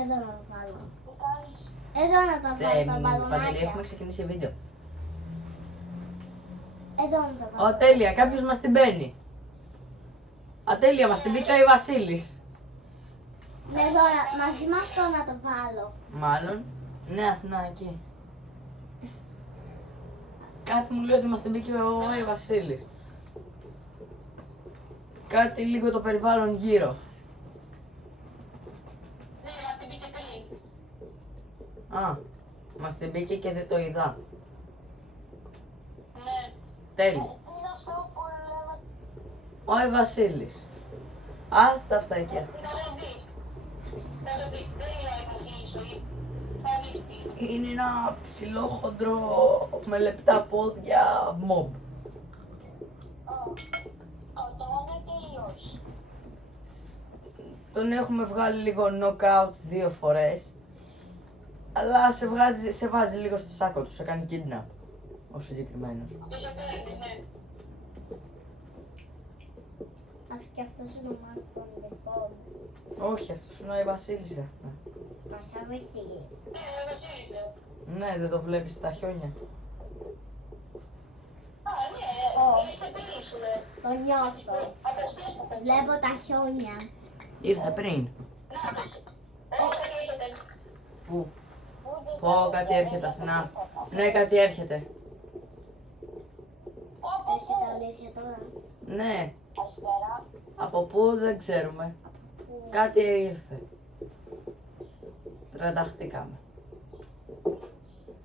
Εδώ να το βάλω. Τι κάνεις? Εδώ να τα βάλω τα Παντελή, μπαλονάκια. έχουμε ξεκινήσει βίντεο. Εδώ να τα βάλω. Ω, τέλεια, κάποιος μας την παίρνει. Ατέλεια, μας την πήκε ο Βασίλης. Ναι, εδώ μαζί με αυτό να το βάλω. Μάλλον. Ναι, Αθηνά, εκεί. Κάτι μου λέει ότι μας την πήκε ο Βασίλης. Κάτι λίγο το περιβάλλον γύρω. Ναι, μας την πήγε πριν. Α, μας την πήκε και δεν το είδα. Ναι. Τέλεια. Τι είναι αυτό που λέμε? Ο Βασίλης. Άστα αυτά εκεί. Θα το δεις. Θα το δεις. Δεν είναι ο Βασίλης ο ίδιος. Θα δεις τι είναι. Είναι ένα ψηλό χοντρό με λεπτά πόδια μομπ. Αυτό είναι τελείως. Τον έχουμε βγάλει λίγο knockout 2 φορές. Αλλά σε βάζει λίγο στο σάκο του, σε κάνει kidnap. Ο συγκεκριμένος. Και σε παίρνει, ναι. Αυτό και αυτός είναι ο Μάρκο Λεφόν. Όχι, αυτός είναι ο Βασίλης. Όχι, ο Βασίλης. Ναι, ο Βασίλης, ναι. Ναι, δεν το βλέπεις στα χιόνια. Α, ναι, είστε πριν σου, ναι. Το νιώθω. Από εσάς που πέτσα. Βλέπω τα χιόνια. Ήρθε πριν. Να, κάτι έχετε. Πού? Πω, κάτι έρχεται, Αθηνά. Ναι, κάτι έρχεται. Έρχεται αλήθεια τώρα. Ναι, Αριστερά. από πού δεν ξέρουμε. Κάτι ήρθε. Τρανταχτήκαμε.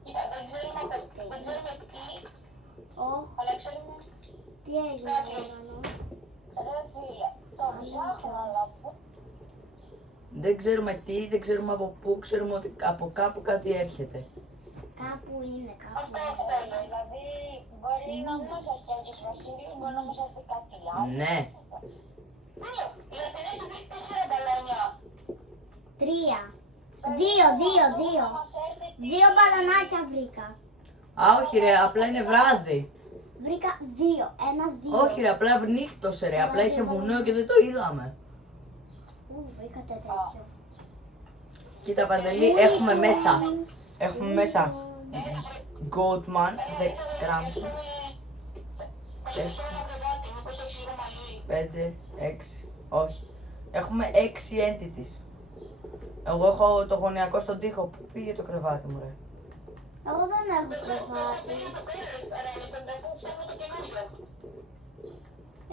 Κοίτα, δεν ξέρουμε τι, Όχ, αλλά ξέρουμε. τι έγινε Γιώργο. Ρε φίλε, το ψάχνω, αλλά πού. Δεν ξέρουμε τι, δεν ξέρουμε από πού, ξέρουμε ότι από κάπου κάτι έρχεται. Κάπου είναι, κάπου Αυτό είναι. είναι. Δηλαδή, μπορεί να μην μας έρθει ο Άγιος Βασίλης, μπορεί να μας έρθει κάτι άλλο. Ναι. Η Αθηνά έχει βρει 4 μπαλόνια. 3. 2. Θα μας έρθει 2 μπαλονάκια βρήκα. Α, όχι ρε, απλά είναι βράδυ. Βρήκα 2. 1, 2. Όχι ρε, απλά νύχτωσε ρε, απλά είχε βουνό και δεν το είδαμε. Βρήκατε τέτοιο. Κοίτα Παντελή, έχουμε μέσα. Έχουμε μέσα Goatman, 10 grams, Θα γυρίσουμε ένα κρεβάτι, μήπως έχεις λίγο μαλλί. 5, 6, όχι. Έχουμε 6 entities. Εγώ έχω το γωνιακό στον τοίχο. Πού πήγε το κρεβάτι μου ρε? Εγώ δεν έχω Δεν θα κρεβάτι. είναι εδώ πέρα, ρε Λίτσα, αφού φτιάχνω το καινούριο.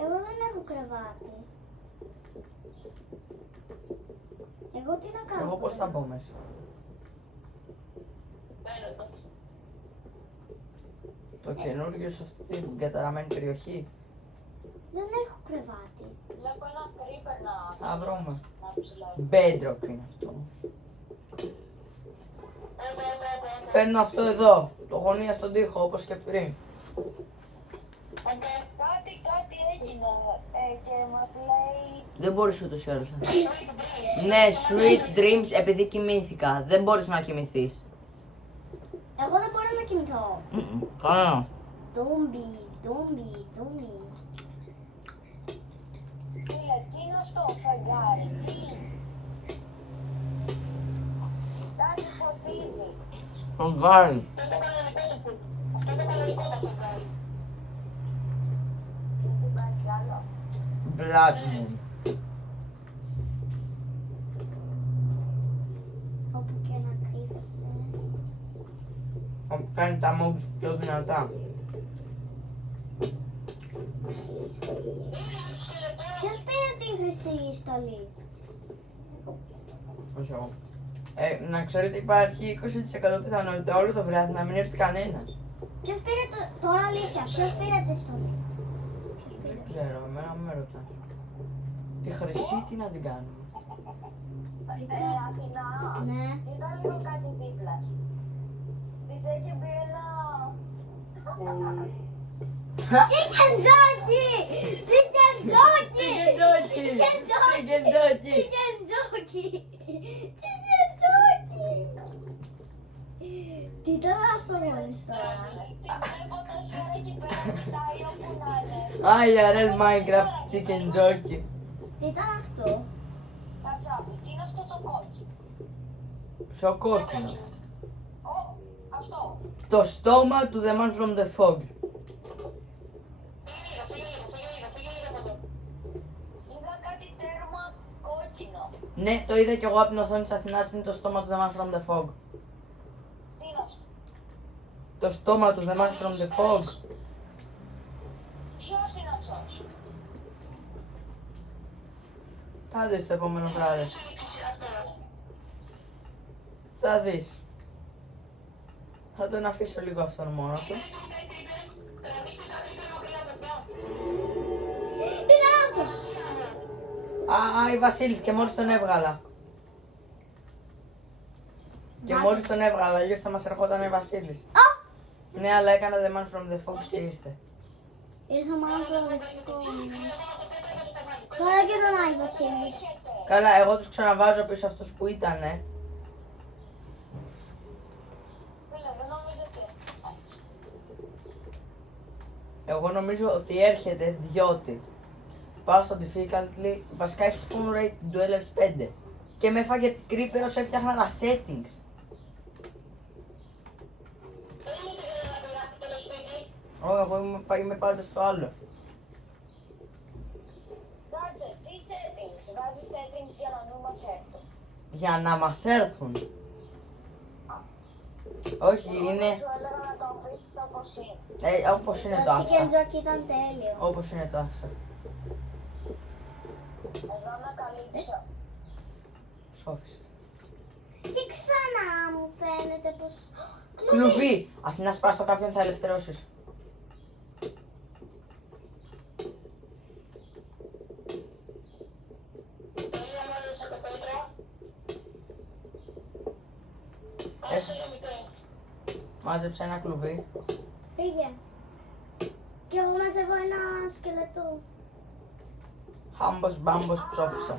Εγώ δεν έχω κρεβάτι. Εγώ τι να κάνω. Εγώ πώς θα μπω μέσα? Μπαίνω εδώ. Το καινούργιο σε αυτή την καταραμένη περιοχή. Δεν έχω κρεβάτι. Βλέπω ένα creeper Θα βρούμε. να ψηλάει. Bedrock είναι αυτό. Παίρνω αυτό εδώ, το γωνία στον τοίχο όπως και πριν. Κάτι έγινε και μας λέει. Δεν μπορείς ούτως ή άλλως. Ναι, sweet dreams επειδή κοιμήθηκα. Δεν μπορείς να κοιμηθείς. Εγώ δεν μπορώ να κοιμηθώ. Κανένα. Ντούμπι. Φίλε, τι είναι αυτό, φεγγάρι, τι είναι. Κάτι φωτίζει. Φεγγάρι. Αυτό το κανονικό το φεγγάρι. Αυτό το κανονικό το φεγγάρι. Γιατί υπάρχει κι άλλο. Blood moon. Όπου και να κρύβεσαι. Όπου κάνει τα mobs πιο δυνατά. Ποιος πήρε τη χρυσή στολή? Όχι εγώ. Να ξέρετε υπάρχει 20% πιθανότητα όλο το βράδυ να μην έρθει κανένας. Ποιος πήρε τώρα αλήθεια, ποιος πήρε τη στολή? Δεν ξέρω, εμένα μην με ρωτάς. Τη χρυσή τι να την κάνουμε? Αθηνά, Ναι. κοίτα λίγο κάτι δίπλα σου. Της έχει μπει ένα. Τσικεντζόκι! Τσικεντζόκι! Τσικεντζόκι! Τσικεντζόκι! Τι τώρα αυτό μόλις τώρα? Τι βλέπω τόση ώρα εκεί πέρα, κοιτάει όπου να είναι. IRL Minecraft Chicken Jockey. Τι ήταν αυτό? Κατσάπι, τι είναι αυτό το κόκκινο. Πιο κόκκινο. Αυτό. Το στόμα του The Man from the Fog. Φύγε λίγο από εδώ. Είδα κάτι τέρμα κόκκινο. Ναι, το είδα κι εγώ από την οθόνη της Αθηνάς, είναι το στόμα του The Man from the Fog. Τι είναι αυτό. Το στόμα του The Man from the Fog. Ποιος είναι αυτός. Θα δεις το επόμενο βράδυ. Θα δεις. Θα τον αφήσω λίγο αυτόν μόνο του. Τι είναι αυτό. Α, η Βασίλης και μόλις τον έβγαλα. Και μόλις τον έβγαλα, αλλιώς θα μας ερχόταν η Βασίλης. Ναι, αλλά έκανα The Man from the Fog και ήρθε. Ήρθε μόνο το δικό μου. Τώρα και τον Άγιο Βασίλης. Καλά, εγώ τους ξαναβάζω πίσω αυτούς που ήτανε. Φίλε, δεν νομίζω ότι... Εγώ νομίζω ότι έρχεται διότι πάω στο difficulty, βασικά έχει spawn rate Dwellers 5 και με έφαγε creeper όσο έφτιαχνα τα settings. Εγώ είμαι πάντα στο άλλο. Κάτσε, τι settings. Βάζεις settings για να μην μας έρθουν. Για να μας έρθουν. Όχι, είναι Σου έλεγα να το αφήσεις όπως είναι. όπως είναι το Το άφησα. chicken jockey ήταν τέλειο. Όπως είναι το άφησα. Εδώ ανακαλύψα. Σόφισε. Και ξανά μου φαίνεται πως... Κλουβί! Αθηνά σπάς το κάποιον θα ελευθερώσεις. Μάζεψε ένα κλουβί. Φύγε. Και εγώ μαζεύω ένα σκελετό. Χάμπος μπάμπος ψόφισα.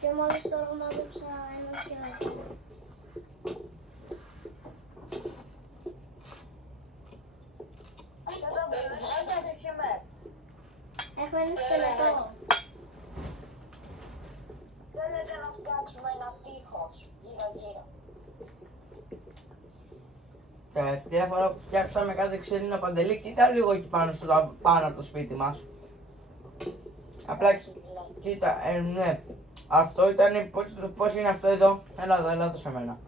Και μόλις τώρα μάζεψα ένα σκελετό. Έχω ένα σκελετό. Θέλετε να φτιάξουμε ένα τείχος γύρω-γύρω. Τελευταία φορά που φτιάξαμε κάτι ξύλινο Παντελή, κοίτα λίγο εκεί πάνω από το σπίτι μας. Απλά κοίτα, ναι. Αυτό ήταν, πώς είναι αυτό εδώ. Έλα εδώ σε μένα.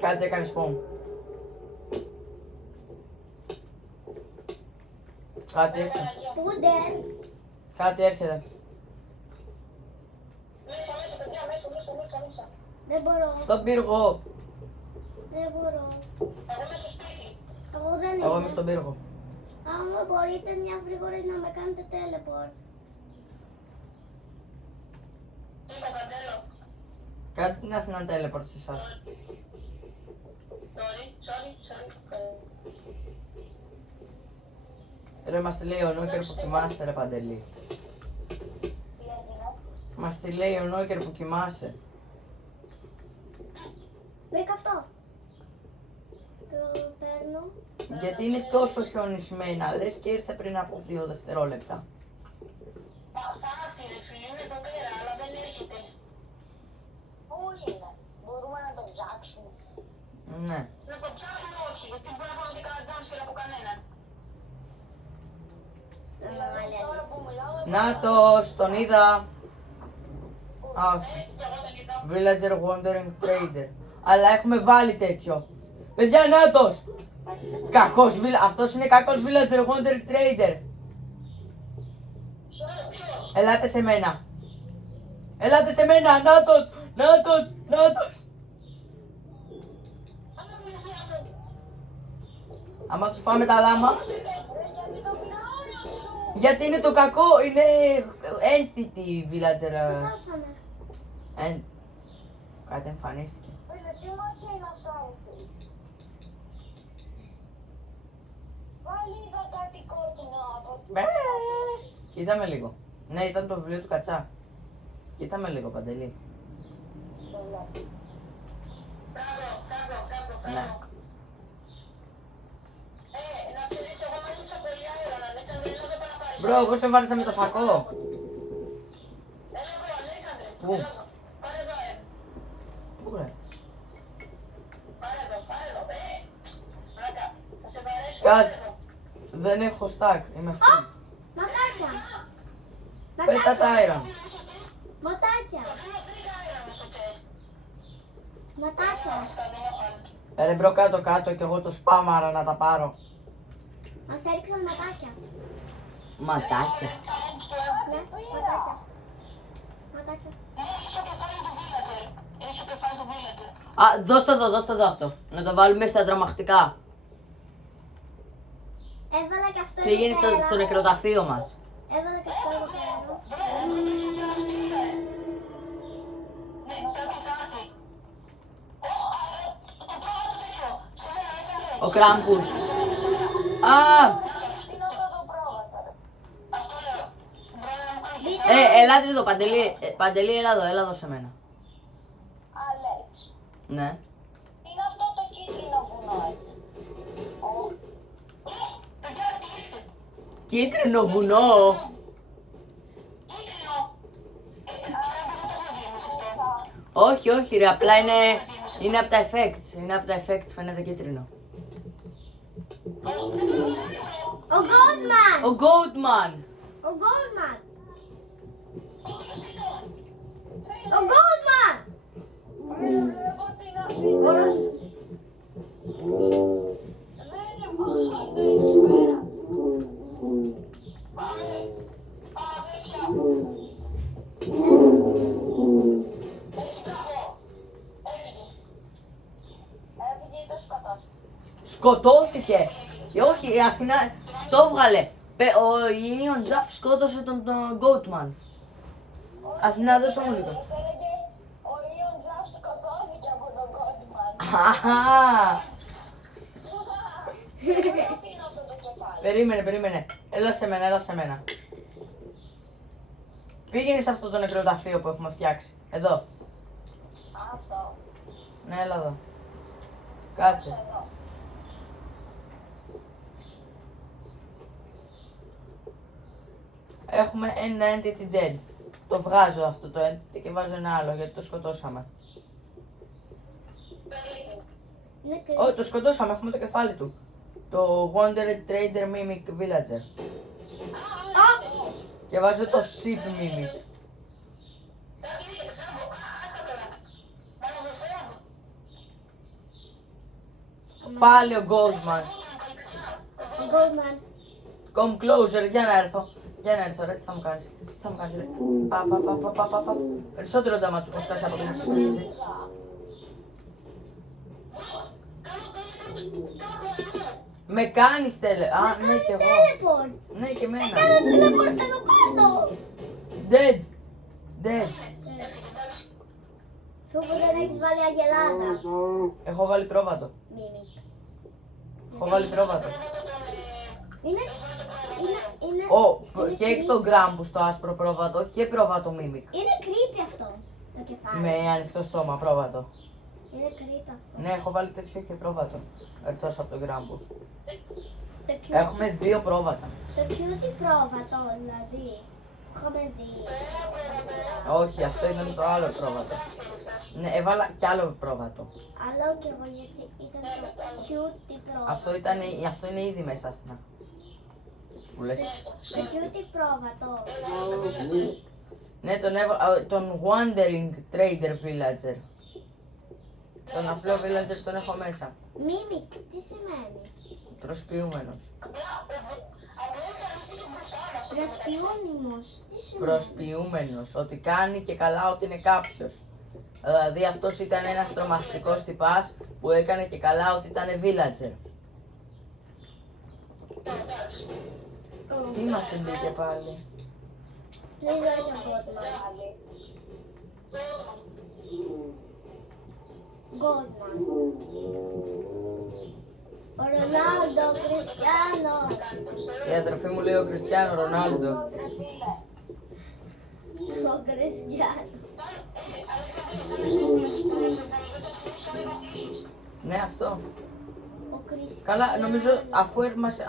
Κάτι έκανε spawn. Κάτι έρχεται. Σπούντερ. Κάτι έρχεται. Μέσα, παιδιά, μέσα. Δεν μπορώ. Στον πύργο. Δεν μπορώ. Εγώ είμαι στο σπίτι. Εγώ δεν Εγώ είμαι είμαι. στον πύργο. Άμα μπορείτε μια γρήγορα να με κάνετε teleport. Τι είπα, Παντέλο. Κάτι την Αθηνά teleport σε εσάς. Sorry. Ρε μας τη λέει ο Νόκερ που κοιμάσαι ρε Παντελή. Τι έγινε. Μας τη λέει ο Νόκερ που κοιμάσαι. Βρήκα αυτό. Το παίρνω. Γιατί είναι τόσο χιονισμένα, λες και ήρθε πριν από 2 δευτερόλεπτα. Θα έρθει ρε φίλε, είναι εδώ πέρα, αλλά δεν έρχεται. Πού είναι, μπορούμε να το ψάξουμε. Ναι. Να το ψάξουμε όχι, γιατί μπορεί να φάμε και κανένα jumpscare από κανέναν. Δηλαδή τώρα που μιλάμε... Νάτος, τον είδα. Α, όχι. Κι εγώ τον είδα. Villager Wandering Trader. Αλλά έχουμε βάλει τέτοιο. Παιδιά, Νάτος! Αυτός είναι κακός Villager Wandering Trader. Ποιος. Ελάτε σε μένα. Ελάτε σε μένα, Νάτος! Νάτος! Ας το πεις εσύ αυτό. Άμα τους φάμε τα λάμα. Ρε, γιατί το πειράζω σου. Γιατί είναι το κακό, είναι entity villager. Σκοτώσαμε. Κάτι εμφανίστηκε. Φίλε, τι μας είναι αυτό. Πάλι είδα κάτι κόκκινο από... Κοίτα με λίγο. Ναι, ήταν το βιβλίο του Κατσά. Κοίτα με λίγο, Παντελή. Φράγκο. Ναι. Να ξέρεις, εγώ μάζεψα πολύ αέρα, να Αλέξανδρε, εδώ πάνω πάει. Μπρο, εγώ σε βάρισα με το φακό. Έλα εδώ, Αλέξανδρε. Πού? Έλα εδώ. Πάρε εδώ, Πού ρε? Πάρε εδώ, πάρε εδώ. Μαλάκα, θα σε βαρέσω. Κάτσε. Δεν έχω stack, είμαι full. Ματάκια. Πέτα τα iron. Ματάκια. Ματάκια. Ρε μπρο, κάτω κάτω και εγώ το σπάμαρα να τα πάρω. Μας έριξαν ματάκια. Ματάκια. Ναι, ματάκια. Ματάκια. Έχει το κεφάλι του villager. Α, δώστε εδώ αυτό. Να το βάλουμε στα τρομακτικά. Έβαλα και αυτό Πήγαινε εδώ πέρα. στο νεκροταφείο μας. Έβαλα και αυτό εδώ πέρα. Ναι, κάτι σάσει. Το πρόβατο τέτοιο. Σε μένα, Αλέξανδρε. Ο Κράμπους. Α, Τι είναι αυτό το πρόβατο, ρε. Αυτό λέω. Μπορεί να μου κάνει. ελάτε εδώ, Παντελή. Παντελή, έλα εδώ σε μένα. Άλεξ. Ναι. Τι είναι αυτό το κίτρινο βουνό εκεί. Παιδιά, τι ήρθε. Κίτρινο βουνό. Κίτρινο. Σαν που δεν το έχουμε δει εμείς αυτό. Όχι, όχι ρε, απλά είναι από τα effects. Είναι από τα effects, φαίνεται κίτρινο. Ο Goldman. Ο Goatman. Ο Goldman. Ο Goldman. Βλέπω την αυτή. Δεν είναι μαχανέ εκεί πέρα. Πάμε. Αδέρφια. Έτσι μπράβο. Έφυγε. Έφυγε ή το σκοτώσει. Σκοτώθηκε. Όχι, η Αθηνά το έβγαλε. Ο Ινίον Ζαφ σκότωσε τον Goatman. Αθηνά, δώσε μουσικά. Όπως έλεγε, ο Ιον Τζαφ σκοτώθηκε από τον Goldman. Αχα. Δεν αφήνω αυτό το κεφάλι. Περίμενε. Έλα σε μένα. Πήγαινε σε αυτό το νεκροταφείο που έχουμε φτιάξει. Εδώ. Αυτό. Ναι, έλα εδώ. Κάτσε. Εδώ. Έχουμε ένα entity dead. Το βγάζω αυτό το entity και βάζω ένα άλλο γιατί το σκοτώσαμε. Είναι Όχι, το σκοτώσαμε, έχουμε το κεφάλι του. Το Wandered Trader Mimic Villager. Και βάζω το Sheep Mimic. Πάλι ο Goldman. Ο Goldman. Come closer, για να έρθω. Ρε, τι θα μου κάνεις. Ρε. Πα. Περισσότερο damage που σκάσει από πίσω. Με κάνεις τέλε. Α, ναι και εγώ. Teleport. Ναι και εμένα. Κάνε teleport εδώ πάνω. Dead. Σου που δεν έχεις βάλει αγελάδα. Έχω βάλει πρόβατο. Μίμη. Είναι Και το Γκράμπου στο άσπρο πρόβατο και πρόβατο Mimic. Είναι creepy αυτό το κεφάλι. Με ανοιχτό στόμα πρόβατο. Είναι creepy αυτό. Ναι, έχω βάλει τέτοιο και πρόβατο. Εκτός από το Γκράμπου. Το cute, Έχουμε δύο πρόβατα. το cutie πρόβατο δηλαδή. Που είχαμε δει. Όχι, αυτό ήταν το άλλο πρόβατο. Ναι, έβαλα κι άλλο πρόβατο. Αλλά και εγώ γιατί ήταν το cutie πρόβατο. Αυτό είναι ήδη μέσα Αθηνά. Που λες. Το cutie πρόβατο. Ναι, τον Wandering Trader Villager. Τον απλό Villager τον έχω μέσα. Mimic, τι σημαίνει. Προσποιούμενος. Προσποιούμενος, τι σημαίνει. Προσποιούμενος. Ότι κάνει και καλά ότι είναι κάποιος. Δηλαδή αυτός ήταν ένας τρομακτικός τυπάς που έκανε και καλά ότι ήταν Villager. Τι μας την πήγε πάλι. Δεν ξέρω Goldman. Ο Ρονάλντο, Κριστιάνο. Η αδερφή μου λέει ο Κριστιάνο Ρονάλντο. Ο Κριστιάνο. Ναι, αυτό. Ο Κριστιάνο. Καλά, νομίζω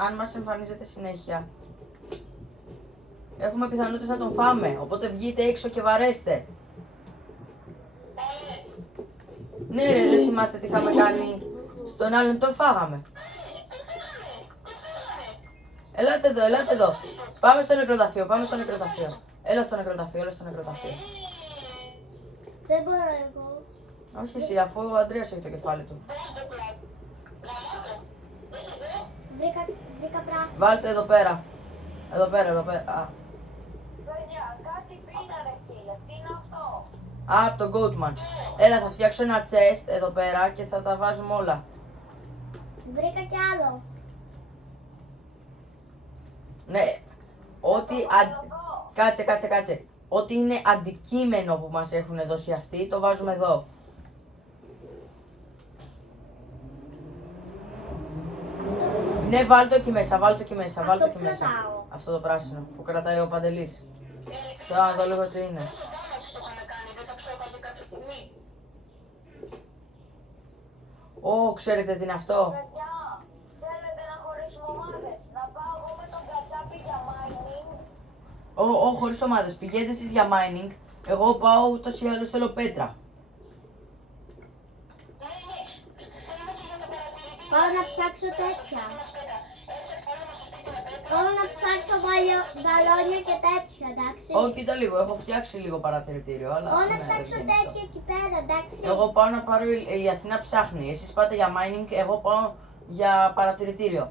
αν μας εμφανίζεται συνέχεια. έχουμε πιθανότητες να τον φάμε. Οπότε βγείτε έξω και βαρέστε. Ναι ρε, δεν θυμάστε τι είχαμε κάνει στον άλλον, τον φάγαμε. Ελάτε εδώ, ελάτε εδώ. Πάμε στο νεκροταφείο, πάμε στο νεκροταφείο. Έλα στο νεκροταφείο, έλα στο νεκροταφείο. Δεν μπορώ εγώ. Όχι εσύ, αφού ο Αντρέας έχει το κεφάλι του. Βρήκα πράγματα. Βάλτε εδώ πέρα. Εδώ πέρα, εδώ πέρα. Α, Παιδιά, κάτι πήρα ρε φίλε. Τι είναι αυτό? Α, το Goatman. Έλα, θα φτιάξω ένα chest εδώ πέρα και θα τα βάζουμε όλα. Βρήκα κι άλλο. Ναι, ό,τι. Κάτσε. Ό,τι είναι αντικείμενο που μας έχουν δώσει αυτοί, το βάζουμε εδώ. Ναι, βάλτε το εκεί μέσα, βάλτε το εκεί μέσα, βάλτε το εκεί μέσα. κρατάω. Αυτό το πράσινο που κρατάει ο Παντελής. Τώρα να δω λίγο τι είναι. Πόσο πάνω τους το είχαμε κάνει, δεν θα ψόφαγε κάποια στιγμή. Ω, ξέρετε τι είναι αυτό. Παιδιά, θέλετε να χωρίσουμε ομάδες? Να πάω εγώ με τον Κατσάπη για mining. Χωρίς ομάδες. Πηγαίνετε εσείς για mining. Εγώ πάω ούτως ή άλλως θέλω πέτρα. Ναι, θέλουμε και για το παρατηρητή. Πάω να ψάξω τέτοια. Πέτα. Πάω να ψάξω μπαλόνια και τέτοια, εντάξει. Ω, κοίτα λίγο, έχω φτιάξει λίγο παρατηρητήριο. Αλλά Πάω να ναι, ψάξω δεν είναι αυτό. τέτοια εκεί πέρα, εντάξει. Εγώ πάω να πάρω, η Αθήνα ψάχνει. Εσείς πάτε για mining, εγώ πάω για παρατηρητήριο.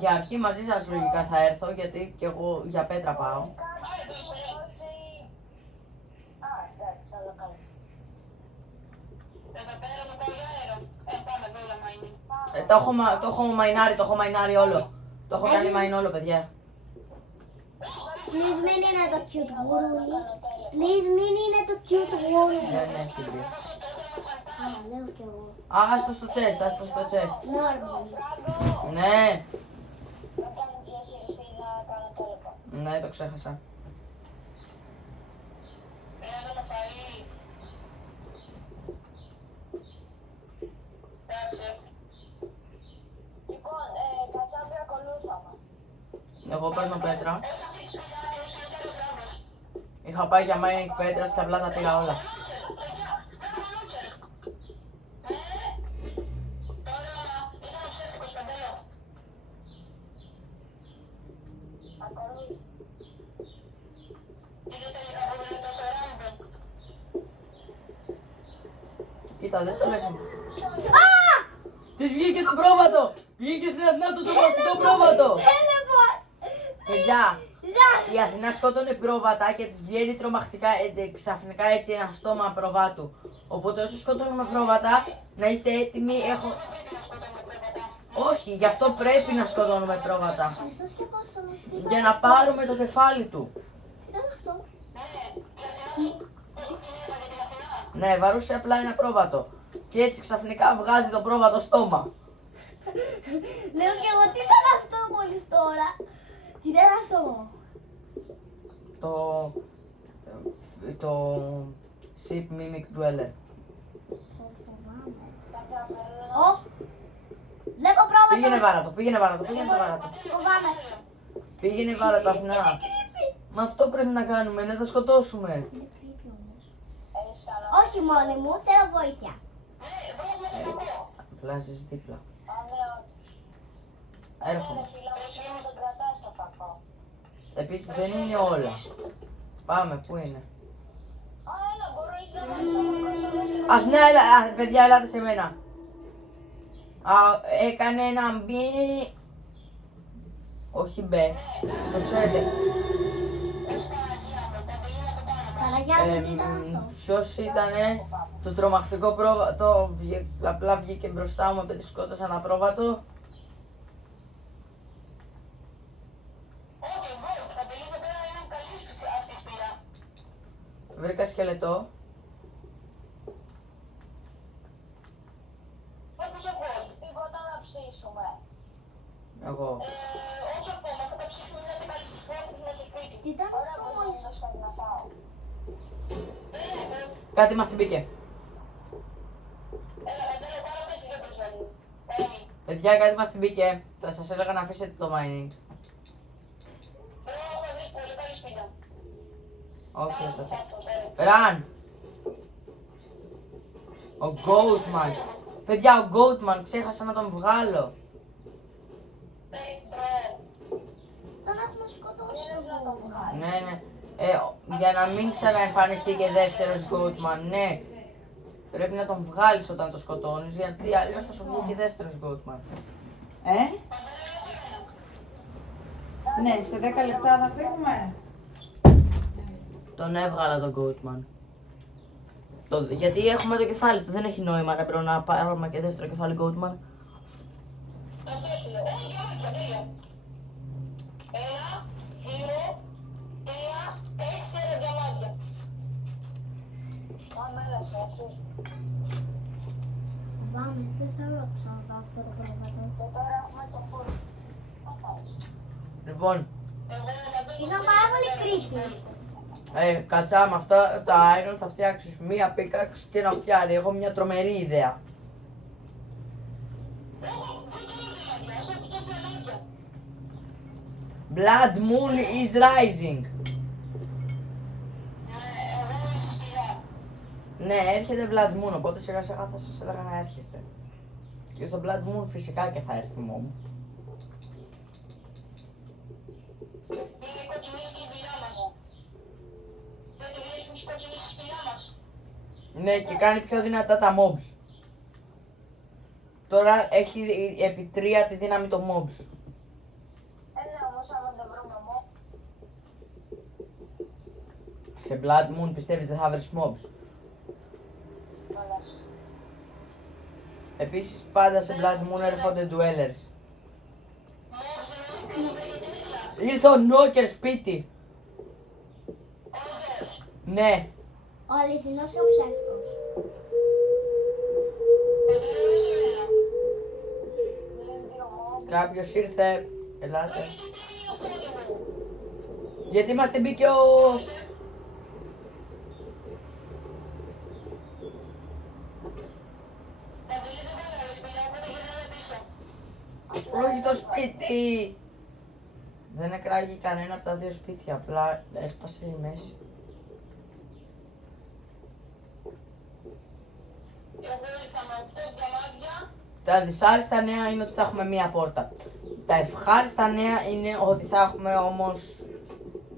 Για αρχή μαζί σας λογικά θα έρθω, γιατί και εγώ για πέτρα πάω. Κάτι που μου δώσει... Α, εντάξει, όλα καλά. Εδώ πέρα θα πάω για αέρο. Πάμε εδώ για mining. Το έχω μαϊνάρει όλο. Το έχω κάνει mine όλο, παιδιά. Please μην είναι το cute γουρούνι. Please μην είναι το cute γουρούνι. Δεν έχει μπει. Α, λέω κι εγώ. Άστο στο chest, άστο στο chest. Normal. Φράγκο, Ναι, να κάνεις διαχειριστή να κάνω τέλεπα. ναι, το ξέχασα. Χρειάζομαι φαΐ. Εντάξει. Λοιπόν, Κατσάπη, ακολούθαμε. Εγώ παίρνω πέτρα. Είχα πάει για mining πέτρας και απλά τα πήγα όλα. Ακολούθησε. Κοίτα, δεν το λες. Της βγήκε το πρόβατο! Βγήκε στην Αθηνά το τρομακτικό πρόβατο! Teleport. Παιδιά, Ζάχ. η Αθηνά σκότωνε πρόβατα και της βγαίνει τρομακτικά ξαφνικά έτσι ένα στόμα προβάτου. Οπότε όσο σκοτώνουμε πρόβατα, να είστε έτοιμοι, έχω... Όχι, γι' αυτό πρέπει να σκοτώνουμε πρόβατα. Ευχαριστώ και πόσο με Για να πάρουμε το κεφάλι του. Τι ήταν αυτό? Ναι, βαρούσε απλά ένα πρόβατο. Και έτσι ξαφνικά βγάζει το πρόβατο στόμα. Λέω και εγώ τι ήταν αυτό μόλις τώρα. Τι ήταν αυτό? Το Ship Mimic Dweller. Κατσάπη, Ω. Βλέπω πρόβατο. Πήγαινε βάρατο, πήγαινε βάρατο. Φοβάμαι. Πήγαινε βάρατο, Αθηνά. Μα αυτό πρέπει να κάνουμε, να τα σκοτώσουμε. Είναι creepy όμως. έχεις καλά. Όχι μόνη μου, θέλω βοήθεια. Απλά ζεις δίπλα. Ναι, όντως. Έρχομαι. Ρε φίλε, όπως είναι τον κρατάς το φακό. Επίσης δεν είναι όλα. Πάμε, πού είναι. Α, έλα, μπορείς να βάλεις το φακό στο Αθηνά, έλα, παιδιά, ελάτε σε μένα. Έκανε ένα μπι. Όχι μπε. Το ξέρετε. Παναγιά μου, τι ήταν αυτό? Ποιος ήτανε το τρομακτικό πρόβατο, απλά βγήκε μπροστά μου επειδή σκότωσα ένα πρόβατο. Βρήκα σκελετό. Έχεις τίποτα να ψήσουμε. Εγώ. Όχι ακόμα, θα τα ψήσουμε μια και καλή στους φόβους μέσα στο σπίτι. Τι ήταν Ωραία, αυτό μπορείς μόλις? να δώσεις κάτι να φάω. Κάτι μας την πήκε. Έλα, Παντέλο, πάρω θέση δεν προσβάλλει. Παιδιά, κάτι μας την μπήκε. Θα σας έλεγα να αφήσετε το mining. Έχουμε βρει πολύ καλή σπίτι. Όχι, Θα αυτό. έρθω, πέρα. Ραν! Ο Goatman. Παιδιά, ο Goatman, ξέχασα να τον βγάλω. Μπρο. Τον έχουμε σκοτώσει. Δεν να τον βγάλει. Ναι, ναι. Για να μην ξαναεμφανιστεί και δεύτερος Goatman, ναι. Πρέπει να τον βγάλεις όταν το σκοτώνεις, γιατί αλλιώς θα σου βγει και δεύτερος Goatman. Ναι, σε 10 λεπτά θα φύγουμε. Τον έβγαλα τον Goatman. Γιατί έχουμε το κεφάλι του, δεν έχει νόημα να πρέπει να πάρουμε και δεύτερο κεφάλι Goatman. Αυτό σου λέω. Όχι, διαμάτια, τρία. 1, 2, 3, 4 διαμάτια. Πάμε, έλα σε αυτούς. Πάμε, δεν θέλω να ξαναδώ αυτό το πρόβατο. Και τώρα έχουμε το φούρνο. Πατάς. Λοιπόν, Εγώ μαζεύω Ήταν πάρα πολύ creepy. κατσά με αυτά τα iron θα φτιάξεις μία pickaxe και ένα φτιάρι. Έχω μια τρομερή ιδέα. Blood Moon is rising. Ναι, έρχεται Blood Moon, οπότε σιγά σιγά θα σας έλεγα να έρχεστε. Και στο Blood Moon φυσικά και θα έρθει mob. Έχει κοτσινίσει τη δουλειά μας. Γιατί έχει κοτσινίσει τη δουλειά μας. Ναι, και κάνει πιο δυνατά τα mobs. Τώρα έχει επί 3 τη δύναμη των mobs. Ναι, όμως άμα δεν βρούμε μόνο. Σε Blood Moon πιστεύεις δεν θα βρεις mobs. Καλά, σωστά. Επίσης πάντα σε Blood Moon έρχονται dwellers. Ήρθε ο Νόκερ σπίτι. Ναι. Ο αληθινός ή ο ψεύτικος. Κάποιος ήρθε. Ελάτε. Γιατί μας την μπήκε ο... Όχι το σπίτι. Δεν εκράγει κανένα από τα δύο σπίτια, απλά έσπασε η μέση. Εγώ ήρθα με 8 διαμάντια. Τα δυσάρεστα νέα είναι ότι θα έχουμε μία πόρτα. Τα ευχάριστα νέα είναι ότι θα έχουμε όμως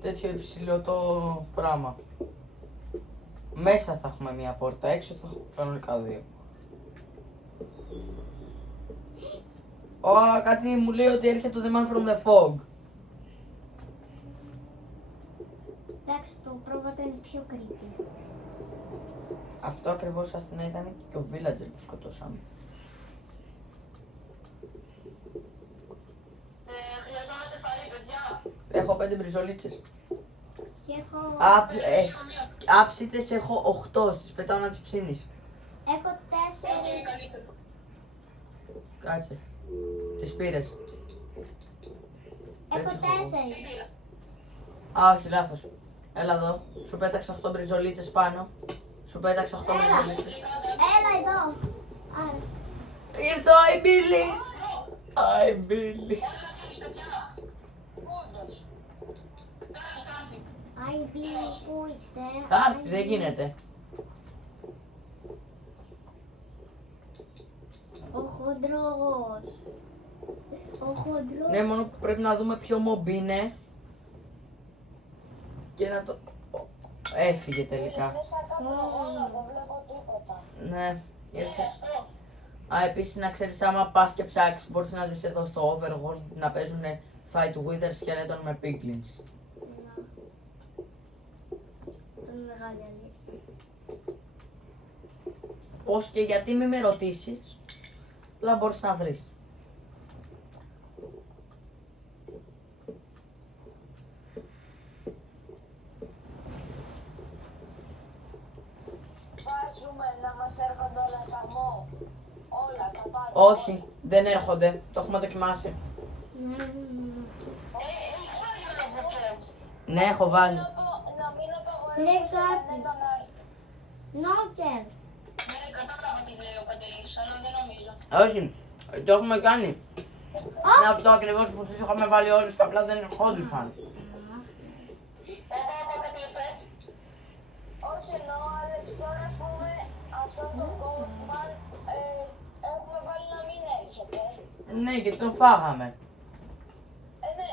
τέτοιο υψηλό το πράγμα. Μέσα θα έχουμε μία πόρτα, έξω θα έχουμε κανονικά δύο. Κάτι μου λέει ότι έρχεται το The Man from the Fog. Εντάξει, το πρόβατο είναι πιο creepy. Αυτό ακριβώς στην Αθηνά ήταν και ο villager που σκοτώσαμε. Χρειαζόμαστε φαΐ, παιδιά. Έχω 5 μπριζολίτσες. Και έχω... Άψητες έχω 8, στις πετάω να τις ψήνεις. Έχω 4. Καλύτερο. Κάτσε. Τις πήρες. Έχω Έτσι 4. Α, όχι, λάθος. Έλα εδώ. Σου πέταξα 8 μπριζολίτσες πάνω. Σου πέταξα 8 μπριζολίτσες. Έλα εδώ. Άρα. Ήρθε ο Αϊμπίλης. Αϊμπίλης. Όντως. Κάτσε, θα έρθει. Άι, Μπίλι, πού είσαι. Θα έρθει, δεν γίνεται. Ο χοντρός. Ο χοντρός. Ναι, μόνο που πρέπει να δούμε ποιο mob είναι. Και να το... Έφυγε τελικά. Είναι σαν καπνογόνα, δεν βλέπω τίποτα. Ναι, ήρθε. Αυτό. Α, επίσης να ξέρεις άμα πας και ψάξεις μπορείς να δεις εδώ στο Overworld να παίζουν Fight Wither σκελέτων με Piglins. Το είναι μεγάλη αλήθεια. Πώς και γιατί μη με ρωτήσεις, απλά μπορείς να βρεις. Βάζουμε να μας έρχονται όλα τα μο. Όλα τα πάντα. Όχι, δεν έρχονται, το έχουμε δοκιμάσει. Ναι. Έχεις φάει ένα προφέρς. Ναι, έχω βάλει. Να μην Λέει απαγορεύεις κάτι. κανέναν να έρθει. Νόκερ. Ναι, κατάλαβα τι λέει ο Παντελής, αλλά δεν νομίζω. Όχι, Το έχουμε κάνει. Είναι αυτό ακριβώς που τους είχαμε βάλει όλους και απλά δεν ερχόντουσαν. Όχι εννοώ, Άλεξ, τώρα ας πούμε αυτόν τον κόμμα έχουμε βάλει να μην έρχεται. Ναι, γιατί τον φάγαμε. Ναι,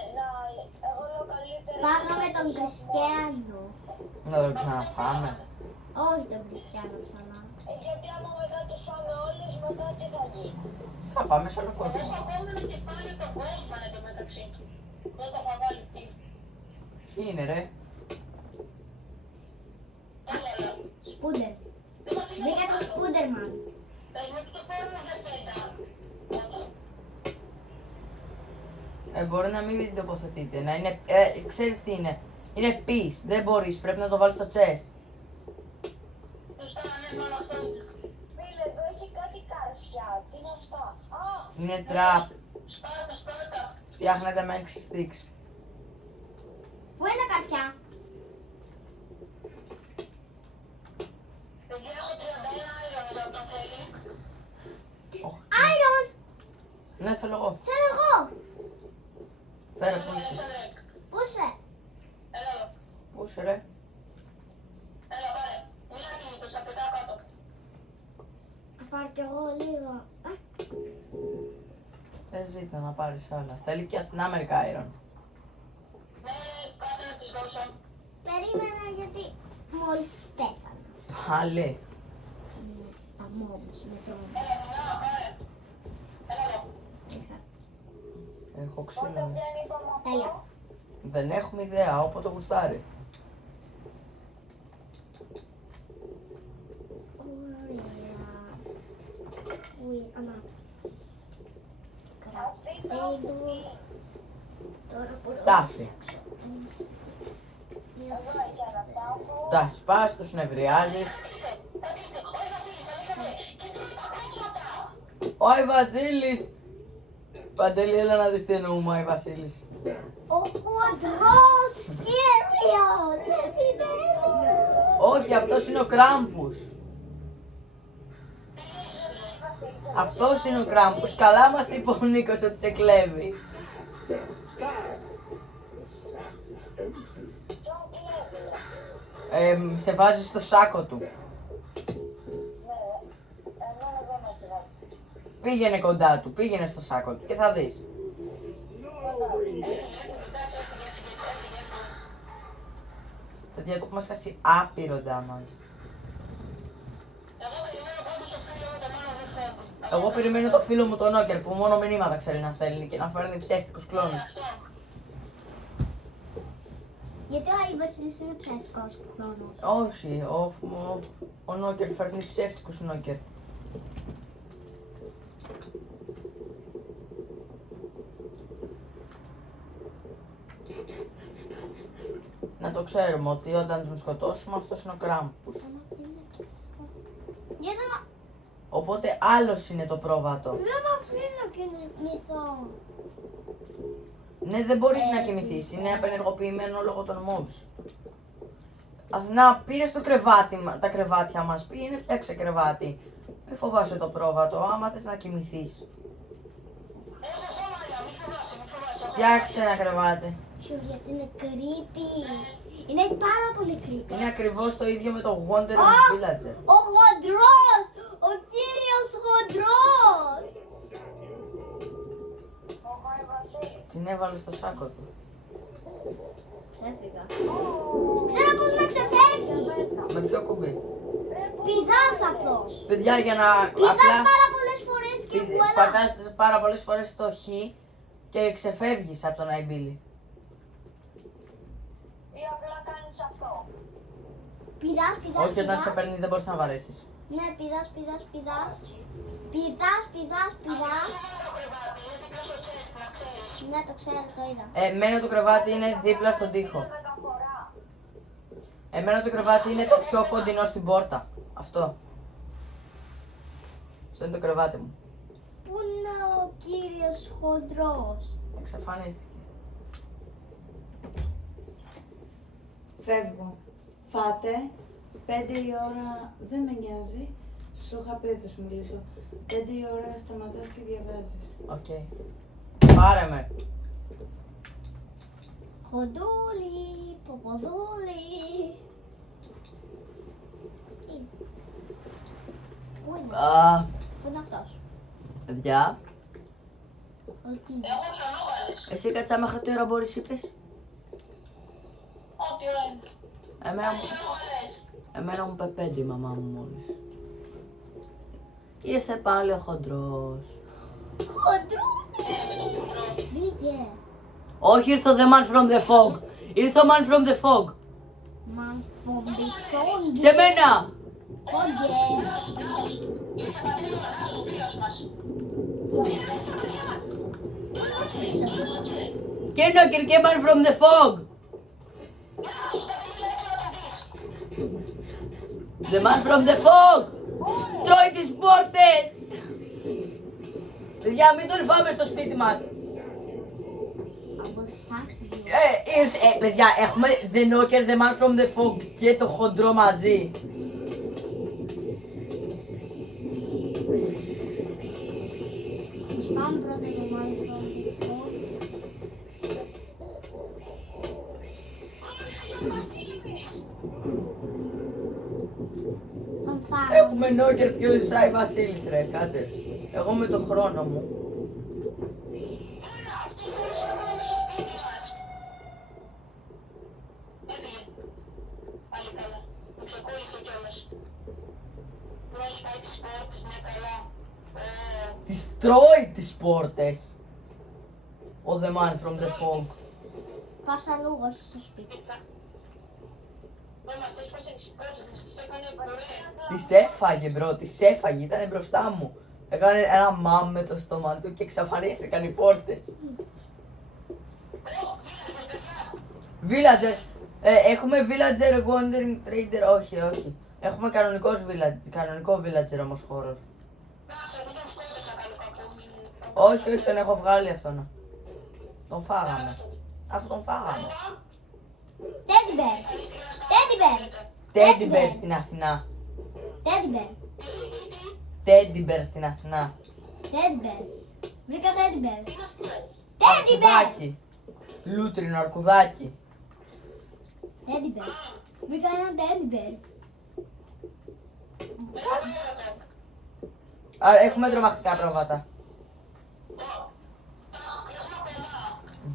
εγώ λέω καλύτερα. Φάγαμε τον Κριστιανό. Να το ξαναφάμε. Όχι τον Κριστιανό ξανά. Γιατί άμα μετά τους φάμε όλους, μετά τι θα γίνει. Θα πάμε σε άλλο κόσμο. Έχω ακόμα ένα κεφάλι τον Goldman εντωμεταξύ. Δεν το έχω βάλει τι. Τι είναι ρε. Σπούντερ. Βρήκα το Σπούντερμαν. Μπορεί να μην τοποθετείτε. Να είναι, ξέρεις τι είναι. Είναι peace. Δεν μπορείς. Πρέπει να το βάλεις στο chest. Φίλε, εδώ έχει κάτι καρφιά. Τι είναι αυτά. Είναι trap. Σπάστα. Φτιάχνεται με 6 sticks. Πού είναι τα καρφιά? Παιδιά, έχω 31 iron εδώ, τον θέλει. Iron! Ναι, θέλω εγώ. Θέλω εγώ! Φέρε πού είσαι. Πού είσαι? Έλα εδώ. Πού είσαι ρε. Έλα, πάρε. Μην ακίνητος, θα πετάω κάτω. Θα πάρω κι εγώ λίγο. Δεν ζήτα να πάρεις άλλα. Θέλει και Αθηνά μερικά iron. Ναι, κάτσε να τις δώσω. Περίμενα γιατί μόλις πέθανα. Πάλι. Τα μόμπς με τρώνε. Έλα, Αθηνά, πάρε. Έλα εδώ. Έχω ξύλο. Όταν πιάνει το μοχό. Τέλεια. Δεν έχουμε ιδέα, όποτε γουστάρει. Ωραία. Ui, ανά. Αυτή Κρατέιδο. Τώρα μπορώ να Τάφη. φτιάξω. εδώ έχει ένα τάφο. Τα σπάς, τους νευριάζεις. Κάτσε, όχι Βασίλης, ανοίξαμε. Κοιτάξτε τα πρόσωπα. Ο Άι Βασίλης. Παντέλη, έλα να δεις τι εννοούμε, Άι Βασίλης. Ο χοντρός κύριος! Όχι, αυτός είναι ο Κράμπους. Αυτός είναι ο Κράμπους. Καλά μας είπε ο Νίκος ότι σε κλέβει. Σε βάζει στο σάκο του. Ναι, εμένα δεν με τράβηξε. Πήγαινε κοντά του, πήγαινε στο σάκο του και θα δεις. Παιδιά, του έχουμε σκάσει άπειρο damage. Εγώ περιμένω το φίλο μου τον Νόκερ που μόνο μηνύματα ξέρει να στέλνει και να φέρνει ψεύτικους κλόνους. Γιατί ο Άι Βασίλης είναι ψεύτικος χρόνος. Όχι, ο Νόκερ φέρνει ψεύτικους Νόκερ. Να το ξέρουμε ότι όταν τον σκοτώσουμε αυτός είναι ο Κράμπους. Γιατί να... Οπότε άλλος είναι το πρόβατο. Δεν με αφήνω κοιμηθώ. Ναι, δεν μπορείς να κοιμηθείς, είναι απενεργοποιημένο λόγω των mobs. Αθηνά, πήρε το κρεβάτι, τα κρεβάτια μας, πήγαινε φτιάξε κρεβάτι. Μην φοβάσαι το πρόβατο, άμα θες να κοιμηθείς. Φτιάξε ένα κρεβάτι. Σου, γιατί είναι creepy. Είναι πάρα πολύ creepy. Είναι ακριβώς το ίδιο με το Wonder Villager. Ο χοντρός! Ο κύριος χοντρός! Ο Άι Βασίλης. Την έβαλε στο σάκο του. Ξέφυγα. Ξέρω πώς να ξεφεύγεις. Με ποιο κουμπί. Πηδάς απλώς. Παιδιά, για να Πηδάς πάρα πολλές φορές και βουαλά. πατάς πάρα πολλές φορές το χ και ξεφεύγεις από τον Αϊμπίλι. Ή απλά κάνεις αυτό. Πηδάς, πηδάς, Όχι, όταν σε πηδάς. παίρνει δεν μπορείς να βαρέσεις. Ναι, πηδάς, πηδάς, πηδάς. Πηδάς, πηδάς, πηδάς. Ναι, το ξέρω, το είδα. Εμένα το κρεβάτι είναι δίπλα στον τοίχο. Είναι μεταφορά. Εμένα το κρεβάτι είναι το πιο κοντινό στην πόρτα. Αυτό. Αυτό είναι το κρεβάτι μου. Πού είναι ο κύριος χοντρός? Εξαφανίστηκε. Φεύγω. Φάτε. 5 η ώρα δεν με νοιάζει. Σου είχα πει θα σου μιλήσω. 5 η ώρα σταματάς και διαβάζεις. Οκ. Πάρε με. Χοντούλι, ποποδούλι. Τι? Πού είναι? Πού είναι αυτός? Παιδιά. Ότι. Εγώ χιονόβαλες. Εσύ κάτσα μέχρι τι ώρα μπορείς είπες. Ό,τι ώρα είναι. Εμένα μου είπε 5 η μαμά μου μόλις. Είσαι πάλι ο χοντρός. Χοντρούλι. Φύγε. Όχι, ήρθε ο The Man from the Fog. Ήρθε ο Man from the Fog. Μαν φομπιτσόνι. Σε μένα. Φόγγε. Ήρθε πατρίδα μεγάλος ο φίλος μας. Και Νόκερ και Man from the Fog. The Man from the Fog. Τρώει τις πόρτες. Παιδιά, μην τον φάμε στο σπίτι μας. Αμποσάκι. Παιδιά, έχουμε The Knocker, The Man from the Fog και το χοντρό μαζί. Ας πάμε πρώτα το μάλλον πρώτο. Τον φάμε. Έχουμε Knocker πιο ζάει Βασίλης ρε, κάτσε. Εγώ με το χρόνο μου. Αυτός όλος να πάμε στο σπίτι μας. Έφυγε. Πάλι καλά. Μου ξεκόλλησε κιόλας. Μου έχεις πάει τις πόρτες, ναι καλά. Τις τρώει τις πόρτες. Ο The Man from the Fog. Πας αλλού, όχι στο σπίτι. Μας έσπασε τις πόρτες, μας τις έκανε παρολές. Τις έφαγε μπρο, τις έφαγε, ήταν μπροστά μου. Έκανε ένα μάμ με το στόμα του και εξαφανίστηκαν οι πόρτες. Villagers. Έχουμε Villager Wandering Trader, όχι. Έχουμε κανονικό Villager όμως χώρο. Εντάξει, εγώ τον σκότωσα καλό κακό. Όχι, τον έχω βγάλει αυτόν. Τον φάγαμε. Αυτό τον φάγαμε. Teddy bear. Teddy bear. Teddy Bear στην Αθηνά. Teddy bear. Teddy Bear στην Αθηνά. Teddy bear. Βρήκα teddy bear. Είναι αυτό. Teddy bear. Αρκουδάκι. Λούτρινο αρκουδάκι. Teddy bear. Βρήκα ένα teddy bear. Άρα έχουμε τρομακτικά πρόβατα.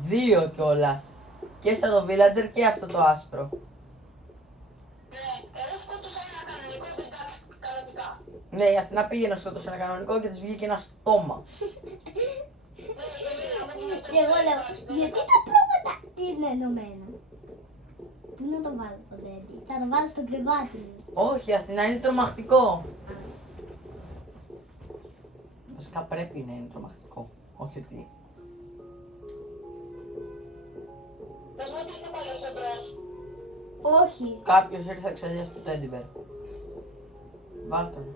2 κιόλας. Και σαν το Villager και αυτό το άσπρο. Ναι, εγώ σκότωσα ένα κανονικό και εντάξει, κανονικά. Ναι, η Αθηνά πήγε να σκότωσε ένα κανονικό και της βγήκε ένα στόμα. Και εγώ λέω, γιατί τα πρόβατα είναι ενωμένα. Πού να το βάλω το teddy. Θα το βάλω στο κρεβάτι μου. Όχι, η Αθηνά είναι τρομακτικό. Βασικά πρέπει να είναι τρομακτικό. Όχι ότι. Πες μου ότι ήρθε πάλι ο Ζεμπρός. Όχι. Κάποιος ήρθε εξαιτίας του Teddy Bear. Βάλ' τον.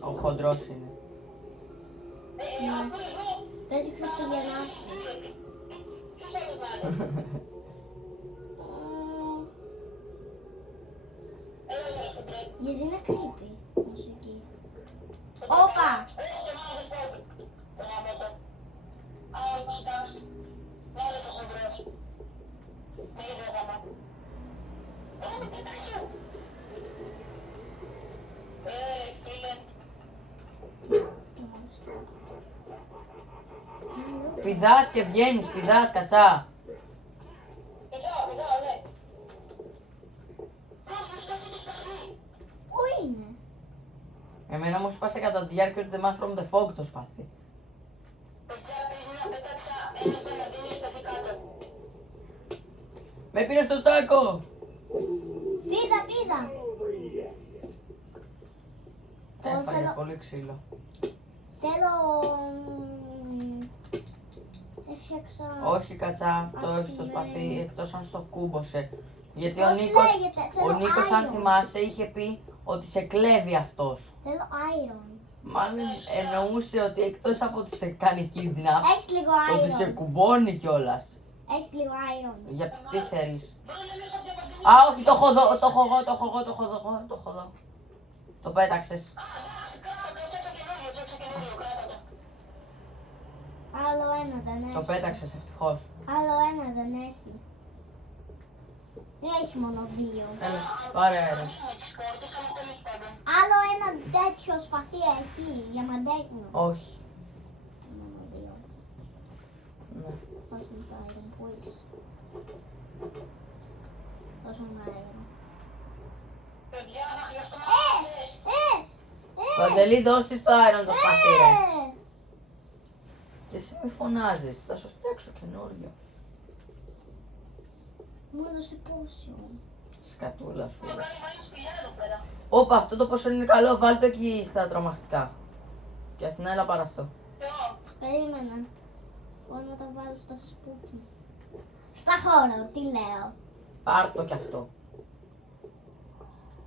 Ο χοντρός είναι. Αυτό εδώ. Παίζει Χριστουγεννιάτικο. Ποιος άλλος να είναι. Έλα εδώ, Ζεμπρέ. Γιατί είναι creepy μουσική. Όπα! Όχι, το μάνα δεν ξέρω. Το γαμώ το. Α, όχι, εντάξει. Να είναι ο χοντρός. Με είδε ο γαμά. Με πέταξε. Φίλε. Πηδάς και βγαίνεις, πηδάς, κατσά. Πηδάω, ναι. Πρώτος, σκάσε το σπαθί. Πού είναι? Εμένα μου σπάσε κατά τη διάρκεια του The Man from the Fog το σπαθί. Παιδιά, παίζει να πέταξα ένα θανατήλιο σπαθί κάτω. Με πήρε στο σάκο! Πήδα! Έφαγε θέλω- πολύ ξύλο. Θέλω... Έφτιαξα... Όχι κατσά, το Ας έχεις στο είναι. σπαθί εκτός αν στο κούμποσε. Γιατί Πώς ο Νίκος, λέγεται, θέλω ο Νίκος αν iron. θυμάσαι είχε πει ότι σε κλέβει αυτός. Θέλω iron. Μάλλον εννοούσε ότι εκτός από ότι σε κάνει kidnap, Έχεις λίγο ότι σε iron. κουμπώνει κιόλας. Έχεις λίγο iron. Για τι θέλεις. Μπορεί να μην έχω διαπαντήσει. Α, όχι, το έχω εδώ. Το πέταξες. Α, εντάξει, κράτα το, φτιάξα καινούριο, κράτα το. Άλλο ένα δεν Το έχει. πέταξες ευτυχώς. Άλλο ένα δεν έχει. Δεν έχει μόνο δύο. Έλα, πάρε αέρα. Με τις πόρτες, αλλά τέλος πάντων. Άλλο ένα τέτοιο σπαθί έχει, διαμαντένιο. Όχι. Μόνο δύο. Ναι. Δώσ' μου το iron που είσαι. Δώσ' μου iron. Παιδιά, θα χρειαστούμε αυτές. Παντελή, δώσ' της το iron το σπαθί ρε. Ε, Και εσύ μη φωνάζεις, θα σου φτιάξω καινούριο. μου έδωσε πόσο. Σκατούλα σου. Μου κάνει βάλει σπηλιά εδώ πέρα. Όπα, αυτό το πόσο είναι καλό, βάλ το εκεί στα τρομακτικά. Και στην έλα πάρε αυτό. Ποιο? Περίμενα. Μπορώ να τα βάλω στο σπούκι. Στα χώρο, τι λέω. Πάρ το κι αυτό.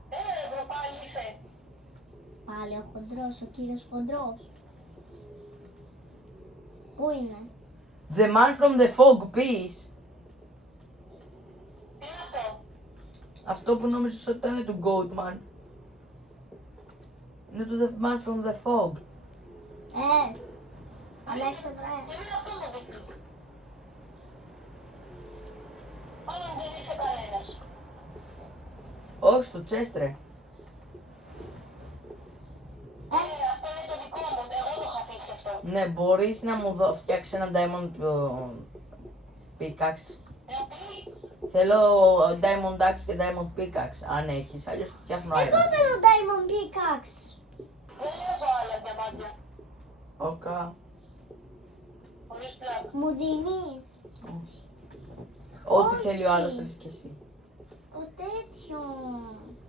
Ρε, πάλι είσαι. Πάλι ο χοντρός, ο κύριος χοντρός. Πού είναι? The man from the fog piece. Τι είναι αυτό? Αυτό που νόμιζες ότι ήταν του Goatman. Είναι του The man from the fog. Αλέξανδρε. Και μην αυτό το δείχνει. Μάλλον δεν ήρθε κανένας. Όχι, στο chest ρε. Αυτό είναι το δικό μου, εγώ το είχα αφήσει αυτό. Ναι, μπορείς να μου φτιάξεις ένα diamond pickaxe. Γιατί Θέλω diamond axe και diamond pickaxe, αν έχεις, αλλιώς το φτιάχνω Εγώ iron. θέλω Diamond Pickaxe. δεν έχω άλλα διαμάντια. Οκα. Χωρίς πλάκα. Μου δίνεις Ό,τι Όχι. θέλει ο άλλος θέλεις και εσύ. το τέτοιο.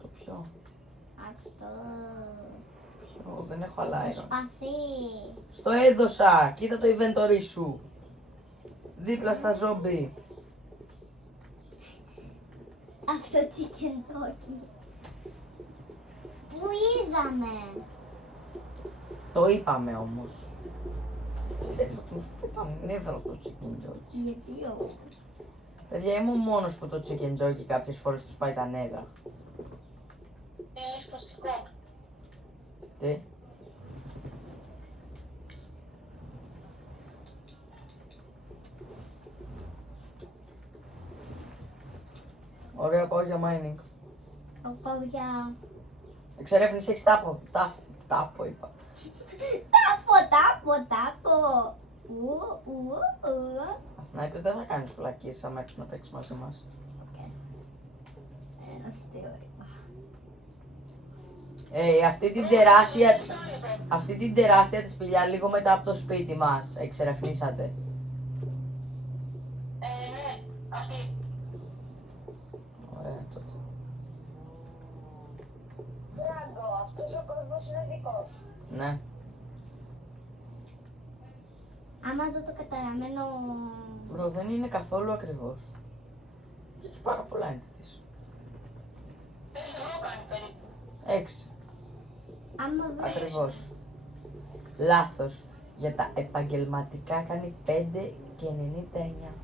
Το πιο. Αυτό. Ποιο, δεν έχω άλλα Το iron. σπαθί. Στο έδωσα, κοίτα το inventory σου. Δίπλα στα ζόμπι. Αυτό chicken turkey. Που είδαμε. Το είπαμε όμως. Ξέρεις ότι μου ήταν νεύρο το chicken jockey. Γιατί όμως. Παιδιά, είμαι ο μόνος που το chicken jockey κάποιες φορές του πάει τα νεύρα. Είναι σπαστικό. Τι. Ωραία, πάω για mining. Ο κοβιά. Εξερεύνηση έχεις τάπο. Τάπο είπα. Τάπο. Ου. Να είπες δεν θα κάνεις φυλακίες άμα έρθεις να παίξεις μαζί μας. Ένα αστείο είπα. Αυτή την τεράστια τη σπηλιά λίγο μετά από το σπίτι μας εξερευνήσατε. Ναι, αυτή. Ωραία τότε. Ράγκο, αυτός ο κόσμος είναι δικός σου. Ναι. Άμα δω το καταραμένο. Μπρο, δεν είναι καθόλου ακριβώς. Έχει πάρα πολλά entities. 5 ευρώ κάνει περίπου. 6. Άμα βρεις. Ακριβώς. Λάθος. Για τα επαγγελματικά κάνει 5 και 99.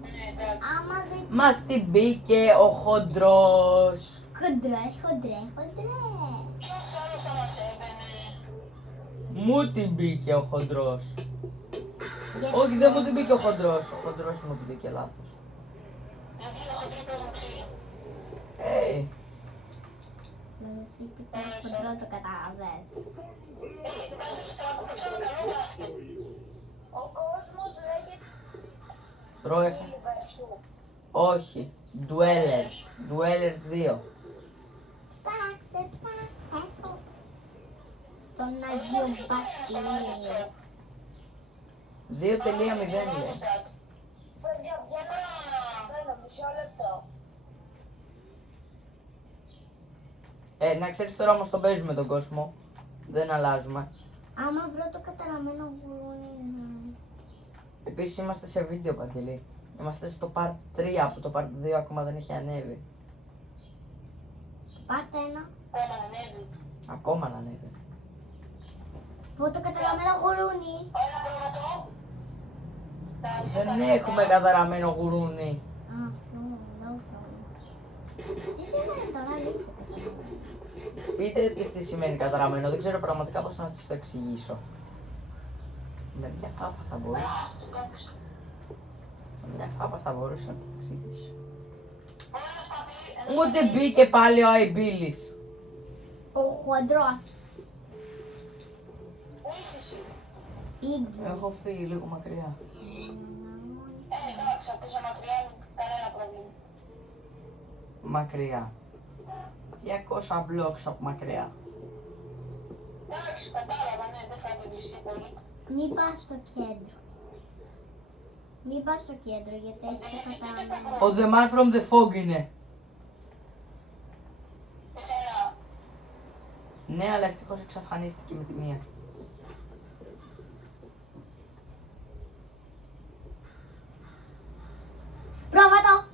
Ναι, εντάξει. Άμα δει. Μας την μπήκε ο χοντρός. Χοντρέ. Ποιος άλλος θα μας έμπαινε? Μου την μπήκε ο χοντρός. Γιατί- Όχι, δεν μου την μπήκε ο χοντρός. Ο χοντρός μου την μπήκε λάθος. Γιατί έχω τρίπλος μου ξύλο. Εσύ πει χοντρό το κατάλαβες. Πάντως θα παίξαμε καλό μπάσκετ. Ο κόσμος λέγεται Τρώγε. Silver. Όχι. Dwellers. Dwellers 2. Ψάξε. Τον Αγίο Βασίλειο. 2.0 λέει. Παιδιά, ένα μισό λεπτό. Να ξέρεις τώρα όμως τον παίζουμε τον κόσμο. Δεν αλλάζουμε. Άμα βρω το καταραμένο γουρούνι. Επίσης είμαστε σε βίντεο, Παντελή. Είμαστε στο part 3 που το part 2 ακόμα δεν έχει ανέβει. Πάρτε ένα. Ακόμα ανέβει. Ακόμα να ανέβει. Βρω το καταραμένο γουρούνι. Ένα πρώτο. Δεν έχουμε καταραμένο γουρούνι. Α, αυτό. Τι σημαίνει τώρα, αλήθεια καταραμένο. Πείτε της τι σημαίνει καταραμένο, δεν ξέρω πραγματικά πώς να τους το εξηγήσω. Με μια φάπα θα μπορούσα. Με μια φάπα θα μπορούσα να τους το εξηγήσω. Ούτε μπήκε πάλι ο Αϊμπίλης. Ο χοντρός. Πού είσαι εσύ? Πίγκι. Έχω φύγει λίγο μακριά. Εντάξει, αφού είσαι μακριά, κανένα πρόβλημα. Μακριά. 200 blocks από μακριά. Εντάξει, κατάλαβα, ναι, δεν θα απειλήσει πολύ. Μην πας στο κέντρο. Μην πας στο κέντρο γιατί έχει το κατάλαβα. Ο The Man from the Fog είναι. Εσένα. Ναι, αλλά ευτυχώς εξαφανίστηκε με τη μία. Πρόβα το.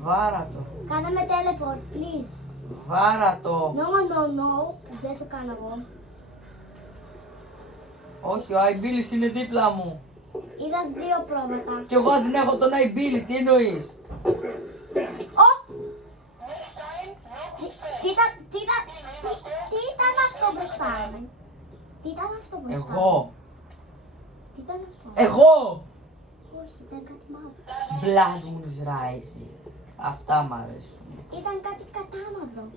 Βάρα το. Κάνε με teleport, please. Βάρα το. No. Δεν το κάνω εγώ. Όχι, ο Αϊμπίλης είναι δίπλα μου. Είδα 2 πρόβατα. Κι εγώ δεν έχω τον Αϊμπίλη, τι εννοείς? Ω! Next time, no success. Τι ήταν αυτό μπροστά μου? Τι ήταν αυτό μπροστά μου? Εγώ. Τι ήταν αυτό? Εγώ! Όχι, ήταν κάτι μαύρο. Blood Moon's Rising. Αυτά μ' αρέσουν. Ήταν κάτι κατάμαυρο.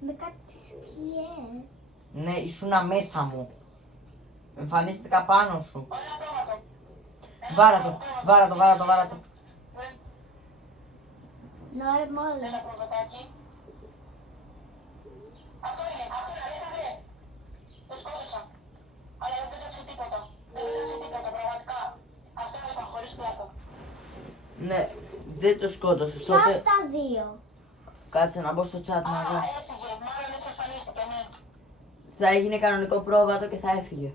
Με κάτι σκιές. Ναι, ήσουνα μέσα μου. Εμφανίστηκα πάνω σου. Βάρα το. Normal. Ένα προβατάκι. Αυτό είναι, Αλέξανδρε. Το σκότωσα. Αλλά δεν πέταξε τίποτα. Πραγματικά. Αυτό είπα, χωρίς πλάκα. Ναι, δεν το σκότωσες Ποια τότε. από τα 2? Κάτσε να μπω στο chat να δω. Έσυγε, μάλλον εξαφανίστηκε, ναι. Θα έγινε κανονικό πρόβατο και θα έφυγε.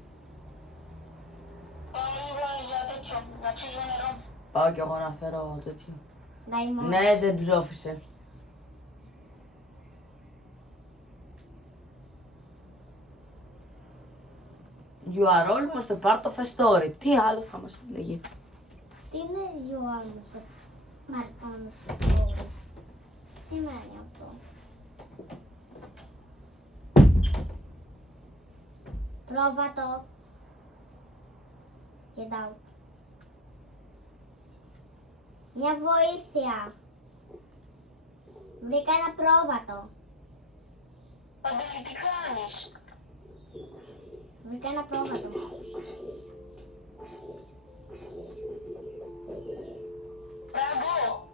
Πάω λίγο για τέτοιο, να πιω λίγο νερό. Πάω κι εγώ να φέρω τέτοιο. Diamond. Ναι, δεν ψόφισε. You are almost a part of a story. Τι άλλο θα μας λέγει. Τι είναι Ιωάννης Μαρτάνος τώρα? Τι σημαίνει αυτό? Πρόβατο. Κοιτάω. Μια βοήθεια. Βρήκα ένα πρόβατο. Παντελή, τι κάνεις? Βρήκα ένα πρόβατο. Μπράβο!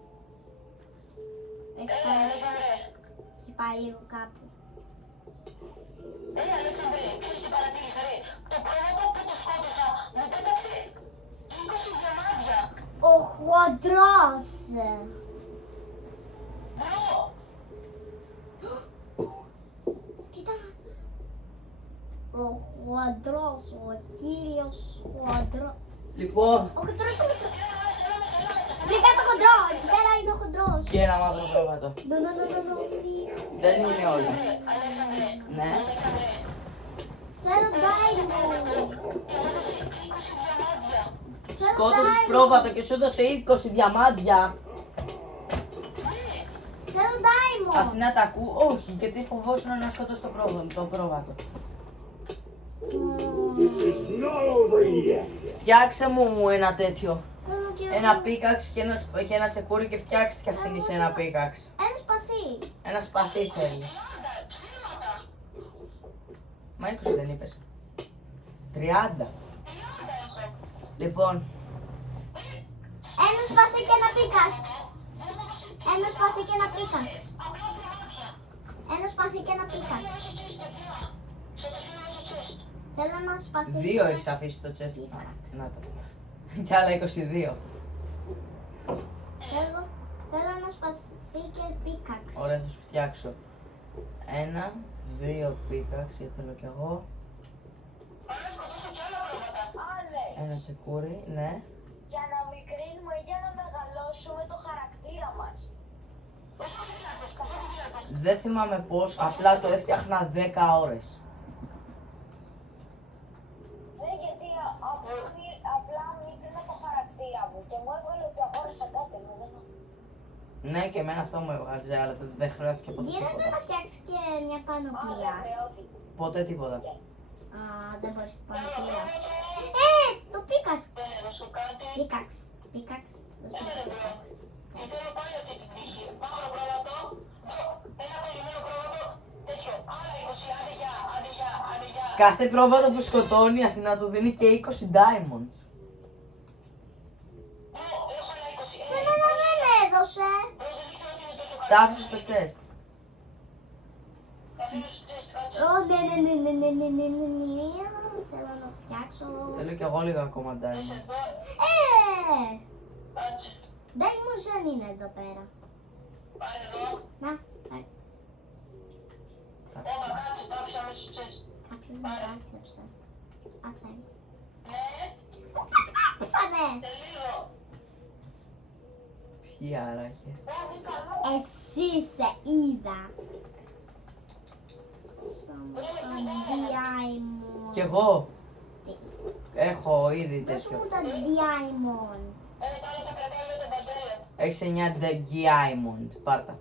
Έχει πάει, Αλέξανδρε. έχει πάει λίγο κάπου. Αλέξανδρε, ξέρεις τι παρατήρησα, ρε. Το πρόβατο που το σκότωσα μου πέταξε 20 διαμάντια. Ο χοντρός. Μπρο! Τι ήταν? Ο χοντρός, ο κύριος χοντρός. Λοιπόν, Ο χοντρός είναι... Βρήκα το χοντρό, εκεί πέρα είναι ο χοντρός. και ένα μαύρο πρόβατο. No. Δεν είναι όλα. Αλέξανδρε, Ναι. Αλέξανδρε. Θέλω diamond. Και μου έδωσε 20 διαμάντια. Σκότωσες πρόβατο και σου έδωσε 20 διαμάντια. Θέλω diamond. Αθηνά τα ακού. Όχι, γιατί φοβόσουν να σκοτώσει το πρόβατο. Not over yet. Φτιάξε μου ένα τέτοιο. Θέλω και Ένα πίκαξ και ένα τσεκούρι και φτιάξεις κι αυτήν σε ένα πίκαξ. ένα σπαθί. Ένα σπαθί θέλει. 30 ψήματα. Μα 20 δεν είπες. 30. 30 έχω. Λοιπόν, Ένα σπαθί και ένα πίκαξ. Ένα σπαθί και ένα πίκαξ. Απλά διαμάντια. Ένα σπαθί και ένα πίκαξ. Θα το σου δώσω chest. Θέλω ένα σπαθί. 2 έχεις αφήσει το chest. Να το. Κι άλλα 22. Θέλω ένα σπαθί και πίκαξ. Ωραία, θα σου φτιάξω. 1, 2 πίκαξ, γιατί θέλω κι εγώ. Άρα σκοτώσω κι άλλα πρόβατα. Ένα τσεκούρι, ναι. Για να μικρύνουμε ή για να μεγαλώσουμε το χαρακτήρα μας. Πόσο τη φτιάξες, πόσο τη φτιάξες. Δεν θυμάμαι πώς, απλά το έφτιαχνα 10 ώρες. Γιατί απλά μίκρινα το χαρακτήρα μου και μου έβγαλε ότι αγόρασα κάτι, αλλά δεν. Ναι, και εμένα αυτό μου έβγαλε, αλλά δεν χρειάστηκε ποτέ Γίνεται τίποτα. να φτιάξει και μια Α, δεν πανοπλία. χρειάζεται. Ποτέ τίποτα. Α, δεν μπορείς πανοπλία. Το πίκαξ. Δεν έδωσε κάτι. Πίκαξ. Πίκαξ. Και θέλω πάλι αυτή την τύχη. Μαύρο πρόβατο. Ένα κολλημένο πρόβατο. Τέτοιο. Άλλα 20. Άντε γεια, άντε γεια, άντε γεια. Κάθε πρόβατο που σκοτώνει η Αθηνά του δίνει και 20 diamonds. Έχω ένα 20. Σε μένα δεν έδωσε. Δεν ήξερα ότι είναι τόσο Τα καλό. άφησε στο chest. Θα αφήσω στο τεστ, κάτσε. Ω, ναι. Θέλω να το φτιάξω. Θέλω κι εγώ λίγο ακόμα Είσαι diamonds. εδώ. Κάτσε. Diamonds δεν είναι εδώ πέρα. Πάρε εδώ. Να, Όπα, κάτσε, το άφησα μέσα στο τεστ. κάποιος με άκλεψε. Α, thanks. Ναι, Μου κατάψανε. σε λίγο. Ποιοι άραγε. Είναι καλό. Εσύ σε είδα. Σαν diamond. Κι εγώ Τι. έχω ήδη Δώσ' μου τέτοιο. τα diamond. Πάλι τα κρατάω για τον Παντέλο. Έχεις 9 diamond. Πάρτα.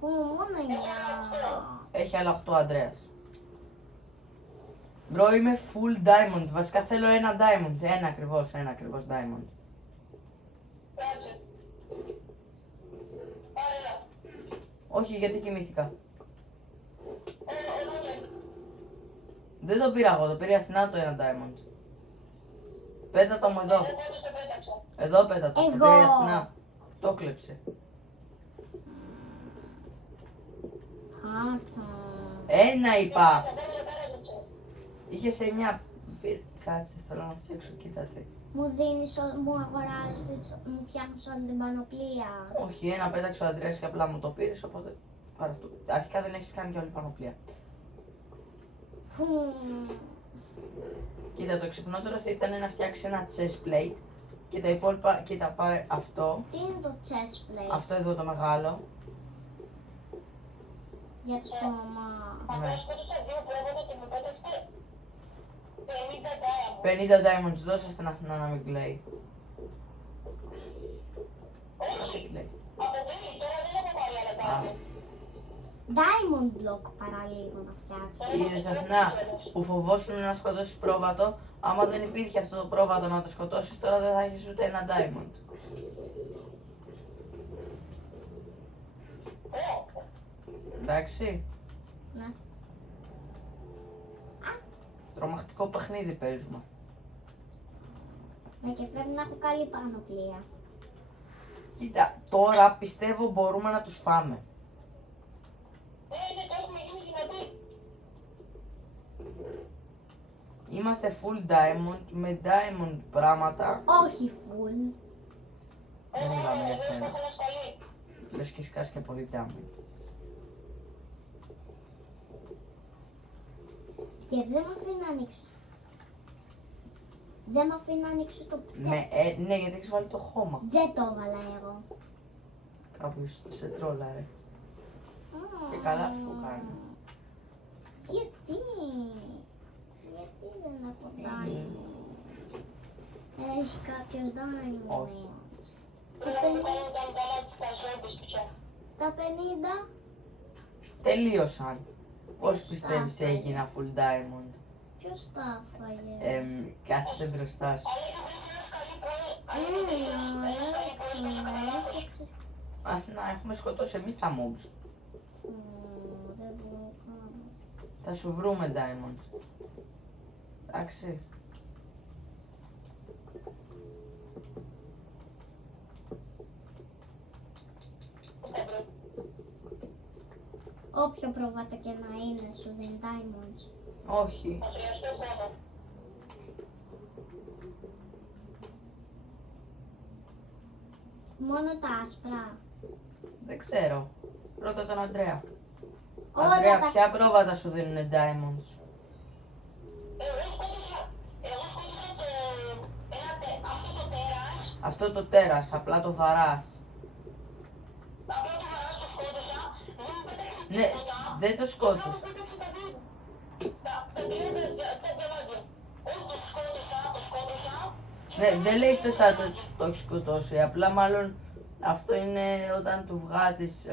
Που μόνο 9. Έχει άλλα 8 ο Ανδρέας. Μπρο, είμαι full diamond. Βασικά θέλω ένα diamond. Ένα ακριβώς diamond. Κάτσε. Πάρε ένα. Όχι, γιατί κοιμήθηκα. Εδώ και. Δεν το πήρα εγώ, το πήρε η Αθηνά το ένα diamond. Πέτα το μου εδώ. Εγώ πάντως το πέταξα. Εδώ πέτα το. Το Εγώ. πήρε η Αθηνά. Το κλέψε. Πάρτα. Ένα είπα. Το πέταξα πέρα στο Είχες 9. Κάτσε, θέλω να φτιάξω, κοίτατε. Μου δίνεις, μου αγοράζεις, μου φτιάχνεις όλη την πανοπλία. Όχι, ένα πέταξε ο Αντρέας και απλά μου το πήρες, οπότε πάρε αυτό. Αρχικά δεν έχεις κάνει και όλη πανοπλία. Κοίτα, το ξυπνότερο θα ήταν να φτιάξει ένα chest plate και τα υπόλοιπα, κοίτα, πάρε αυτό, Τι είναι το chest plate αυτό εδώ το μεγάλο. για το σώμα. Απλά σκότωσα δύο πρόβατα και μου πέταξε 50 diamond. 50 diamonds, δώσε στην Αθηνά να μην κλαίει. Όχι, Τι κλαίει. από πριν, τώρα δεν έχω πάρει άλλα diamond. Diamond block παραλίγο να φτιάξω. Είδες Αθηνά που φοβόσουν να σκοτώσεις πρόβατο, άμα δεν υπήρχε αυτό το πρόβατο να το σκοτώσεις, τώρα δεν θα έχεις ούτε ένα diamond. Εντάξει, Ναι. τρομακτικό παιχνίδι παίζουμε. Ναι, και πρέπει να έχω καλή πανοπλία. Κοίτα, τώρα πιστεύω μπορούμε να τους φάμε. Ναι, το έχουμε γίνει δυνατοί. Είμαστε full diamond, με diamond πράγματα. Όχι full. Δεν μιλάμε για Εδώ σένα. σπάσα ένα σκαλί. Λες και σκάς και πολύ diamond. Και δεν με αφήνει να ανοίξω. Δεν με αφήνει να ανοίξω το Ναι, chest. ναι, γιατί έχεις βάλει το χώμα. Δεν το έβαλα εγώ. Κάποιος σε τρόλα, ρε. Και καλά σου κάνει. Γιατί. Γιατί δεν έχω diamonds. Έχει κάποιος diamonds. Όχι. Πρέπει να κάνω τα μάτια στα ζόμπις πια. Τα 50. Τελείωσαν. Πώς πιστεύεις Άστα. έγινα full diamond. Ποιος τα έφαγε. Κάθεται μπροστά σου. Αλέξανδρε, είσαι ένα σκαλί που ένα σκαλί που έσπασε κατά λάθος. Να έχουμε σκοτώσει εμείς τα mobs. Δεν μπορώ να κάνω. Θα σου βρούμε diamonds. Εντάξει. Όποιο πρόβατο και να είναι σου δίνει diamonds. Όχι. Θα χρειαστώ χώμα. Μόνο τα άσπρα. Δεν ξέρω. Ρώτα τον Αντρέα. Όλα Αντρέα, τα- ποια πρόβατα σου δίνουν diamonds. Εγώ σκότωσα το... αυτό το τέρας. Αυτό το τέρας, απλά το βαράς. Απλά το βαράς, το σκότωσα. Δεν μου πέταξε Ναι, τίποτα. δεν το Απλά σκότωσες. μου πέταξε τα δύο. Τα 30 διαμάντια. Όχι, το σκότωσα. Ναι, δεν λέει στο chat ότι το έχει σκοτώσει. Απλά μάλλον Αυτό είναι όταν του βγάζεις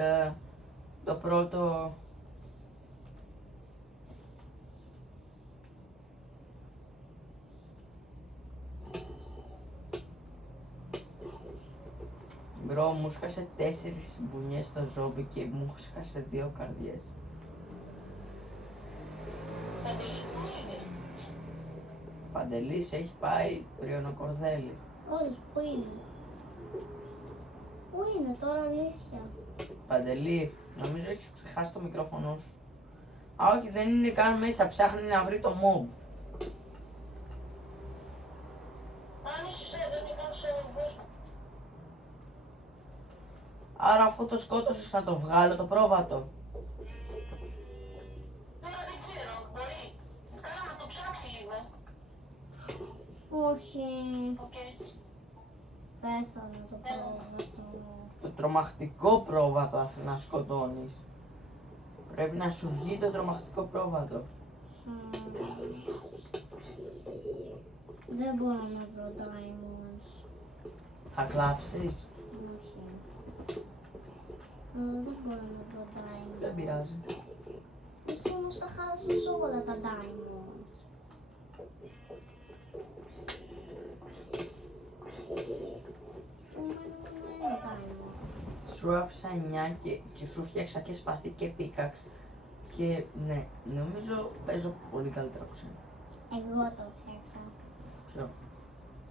το πρώτο... Μπρο, μου σκάσε 4 μπουνιές στο ζόμπι και μου σκάσε 2 καρδιές. Παντελής που είναι. Παντελής έχει πάει πριονοκορδέλη. Όλους, πού είναι. Πού είναι τώρα, αλήθεια. Παντελή, νομίζω έχεις ξεχάσει το μικρόφωνο σου. Α, όχι, δεν είναι καν μέσα, ψάχνει να βρει το mob. Αν ίσως δεν είχαν σε ομπούς. Άρα αφού το σκότωσες να το βγάλω το πρόβατο. Τώρα δεν ξέρω, μπορεί. Καλά να το ψάξει λίγο. Όχι. Οκ. Πέθανε το πρόβατο. Το τρομακτικό πρόβατο να σκοτώνεις. Πρέπει να σου βγει το τρομακτικό πρόβατο. Δεν μπορώ να βρω diamonds. Θα κλάψεις. Όχι. Δεν μπορώ να βρω diamonds. Δεν πειράζει. Εσύ όμως θα χάσεις όλα τα diamonds. Πού μένουν diamonds. Σου άφησα 9 και σου φτιάξα και σπαθί και πίκαξ. Και ναι, νομίζω παίζω πολύ καλύτερα από σένα. Εγώ το φτιάξα. Ποιο?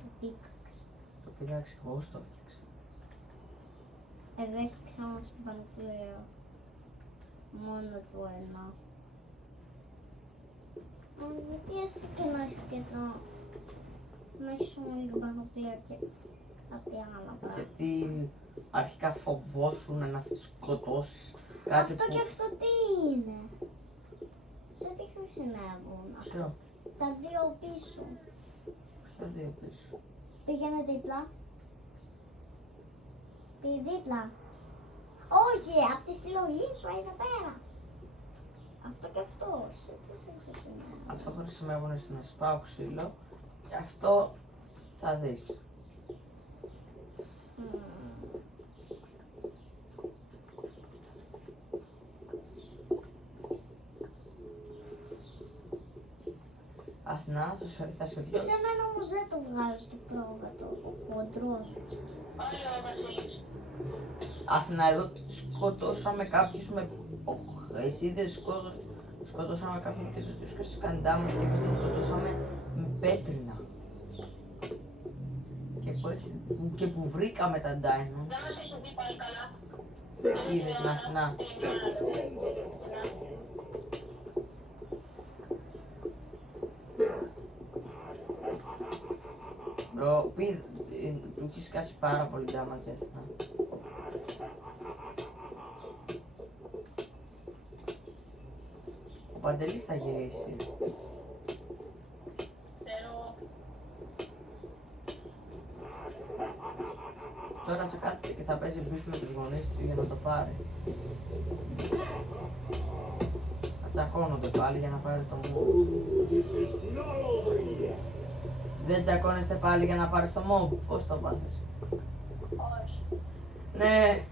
Το πίκαξ. Το πίκαξ εγώ το φτιάξα. Εγώ έστειξα όμως στο πανεπιστήμιο. Μόνο του ένα. Γιατί εσύ και να είσαι και να είσαι λίγο πραγματικά και κάτι άλλο. Γιατί αρχικά φοβόσουν να σκοτώσεις κάτι Αυτό που... και αυτό τι είναι. Σε τι χρησιμεύουν. Ποιο? Τα δύο πίσω. Ποια δύο πίσω? Πήγαινε δίπλα. Πήγε δίπλα. Όχι, απ' τη συλλογή σου είναι πέρα. Αυτό και αυτό. Σε τι σε χρησιμεύουν. Αυτό χρησιμεύουν στο να σπάω ξύλο και αυτό θα δεις. Αθηνά, θα σε δω. Σε μένα όμως δεν το βγάζεις το πρόβατο, ο χοντρός. Άλλο ο Βασίλης. Αθηνά, εδώ σκοτώσαμε κάποιους με... Εσύ δεν σκοτώσαμε κάποιον και δεν τους έκανες καντά μας και εμείς τον σκοτώσαμε με πέτρινα. Και που βρήκαμε τα diamonds. Δεν μας έχει δει πάλι καλά. Είδε την Αθηνά. Μπρο, του έχεις κάσει πάρα πολύ damage, Αθηνά. Ο Παντελής θα γυρίσει. Ξέρω. Τώρα θα κάθεται και θα παίζει μπιφ με τους γονείς του για να το πάρει. Θα τσακώνονται πάλι για να πάρει το mob. Δεν τσακώνεστε πάλι για να πάρεις το mob. Πώς το πάθες? Όχι. Ναι,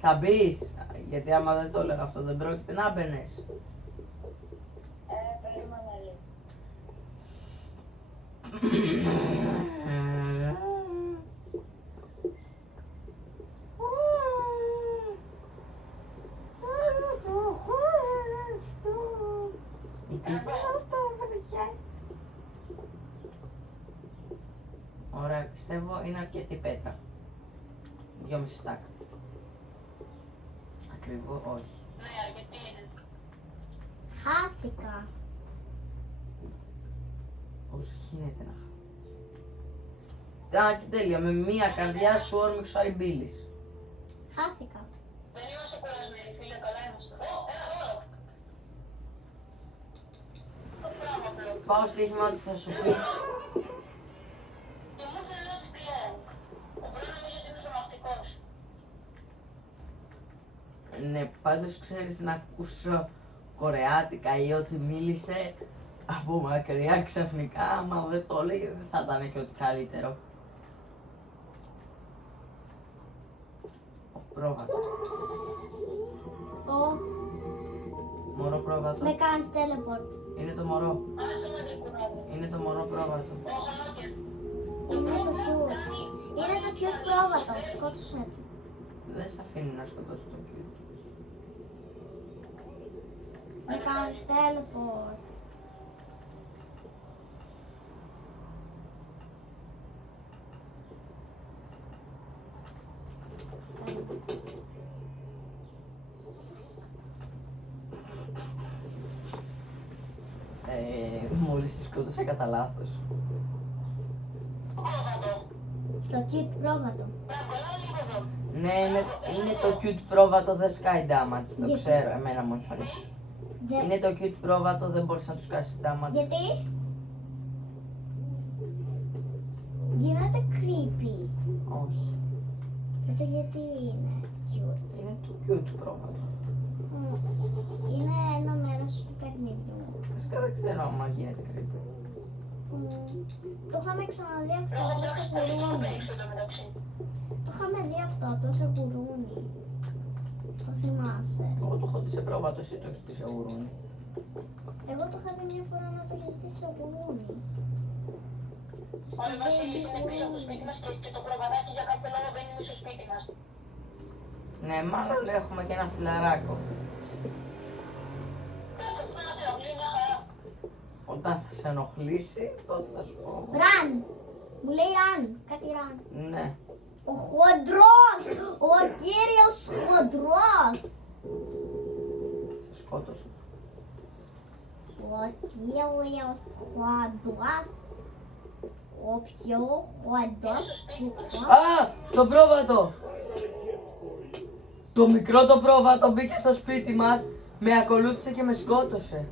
θα μπεις. Γιατί άμα δεν το έλεγα αυτό δεν πρόκειται να μπαίνες. Περίμενα λίγο. Ωραία, πιστεύω είναι αρκετή πέτρα. 2,5 στάκα. Ακριβώς, όχι. Ναι, αρκετή είναι. Χάθηκα. Όσο γίνεται να χάσεις. Και τέλεια, με μία καρδιά σου όρμηξα η μπίλης. Χάθηκα. Δεν είμαστε κουρασμένοι, φίλε, καλά είμαστε. Ένα δώρο. Το πράγμα απλό. Πάω στοίχημα ότι θα σου πει. Και μου τσελέσει κλαίω. Ο Μπρό νομίζω ότι είναι τρομακτικός. Ναι, πάντως ξέρεις να ακούσω κορεάτικα ή ότι μίλησε από μακριά ξαφνικά, άμα δεν το έλεγε δεν θα ήταν και ό,τι καλύτερο. Πρόβατο. Ω, Μωρό πρόβατο. με κάνεις teleport. Είναι το μωρό. Άσε με τρικουνάδι. Είναι το μωρό πρόβατο. Όχι, όχι. Είναι το cute. Είναι το cute πρόβατο. Σκότωσέ το. Δεν σε αφήνει να σκοτώσει το cute. Με κάνεις teleport. Μόλις τη σκότωσε κατά λάθος. Το cute πρόβατο. Ναι, είναι το cute πρόβατο, δεν sky damage, το Γιατί? ξέρω, εμένα μου εμφανίστηκε. Δε- Είναι το cute πρόβατο, δεν μπορείς να τους κάνεις damage. Γιατί? Γίνεται creepy. Όχι, Τότε γιατί είναι cute. είναι το cute πρόβατο. Είναι ένα μέρος του παιχνιδιού. Φυσικά δεν ξέρω άμα γίνεται creepy. Το είχαμε ξαναδεί αυτό, Έχω το φτιάξει σε πολύ στο γουρούνι. παίξω το μεταξύ. Το είχαμε δει αυτό, το σε γουρούνι. Το θυμάσαι. Εγώ το έχω δει σε πρόβατο, εσύ το έχεις δει σε γουρούνι. Εγώ το είχα δει μια φορά να το έχεις δει σε γουρούνι. Ο Βασίλης είναι πίσω από το σπίτι μας και το προβατάκι για κάποιο λόγο δεν είναι στο σπίτι μας. Ναι, μάλλον έχουμε και ένα φιλαράκο. Κάτσε αυτό να σε ενοχλεί μια χαρά. Όταν θα σε ενοχλήσει, τότε θα σου πω. Ραν! Μου λέει Ραν, κάτι Ραν. Ναι. Ο χοντρός! Ο κύριος χοντρός! Σε σκότωσε. Ο κύριος χοντρός. Ο πιο χοντρός του Α! Το πρόβατο! Το μικρό το πρόβατο μπήκε στο σπίτι μας, με ακολούθησε και με σκότωσε.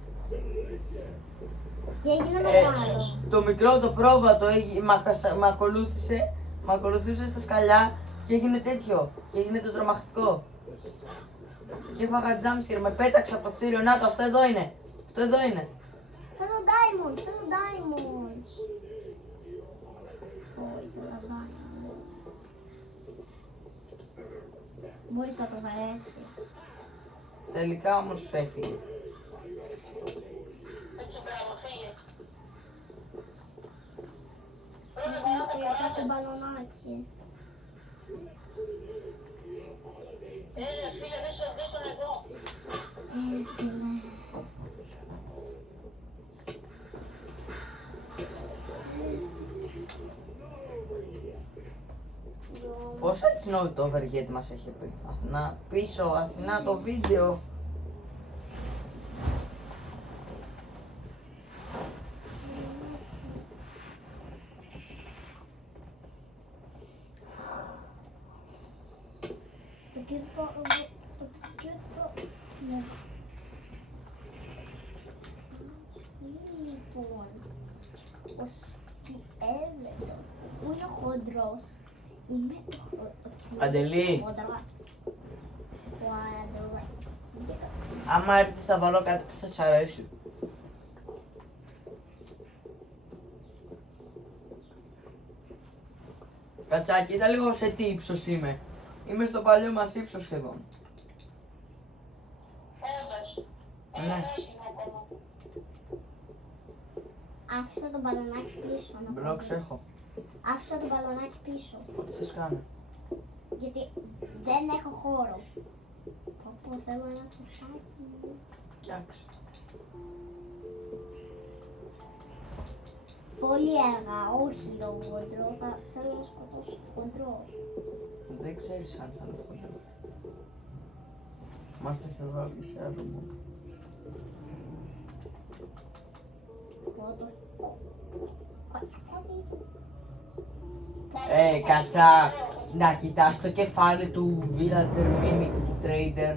και έγινε μεγάλο. Το μικρό το πρόβατο με ακολουθούσε στα σκαλιά και έγινε τέτοιο. Και έγινε το τρομακτικό. Και έφαγα jumpscare, με πέταξε από το κτίριο. Να το, αυτό εδώ είναι. Αυτό εδώ είναι. Θέλω diamonds, θέλω diamonds. Όχι, θέλω diamonds. Μπορείς να το βαρέσεις. Τελικά όμως σου έφυγε. Έτσι μπράβο, φύγε. Θέλω κάτι μπαλονάκι. Φίλε, δες τον εδώ. Φίλε. Πόσο έτσι know το overget μας έχει πει. Αθηνά, πίσω, Αθηνά το βίντεο. Το κύρκο, ναι. Λοιπόν, ο σκιέλετο που είναι ο χοντρός είναι ο Αντελή. χοντρός. Ο Αντελή. Άμα έρθεις θα βάλω κάτι που θα σ' αρέσει. Κατσάκι, κοίτα λίγο σε τι ύψος είμαι. Είμαι στο παλιό μας ύψος σχεδόν. Όντως. Ναι. Δες είναι ακόμα. Άφησα το μπαλονάκι πίσω. να πω. Μπλοκς έχω. Άφησα το μπαλονάκι πίσω. Ό,τι θες κάνω. Γιατί δεν έχω χώρο. Πω θέλω ένα τσουσάκι. Φτιάξε. Πολύ αργά, όχι το χοντρό. Θέλω να σκοτώσω το χοντρό. Δεν ξέρεις αν θα είναι χοντρός. Μας το έχει βάλει σε άλλο μου. Κάτσα να κοιτάς το κεφάλι του Villager Mimic Trader.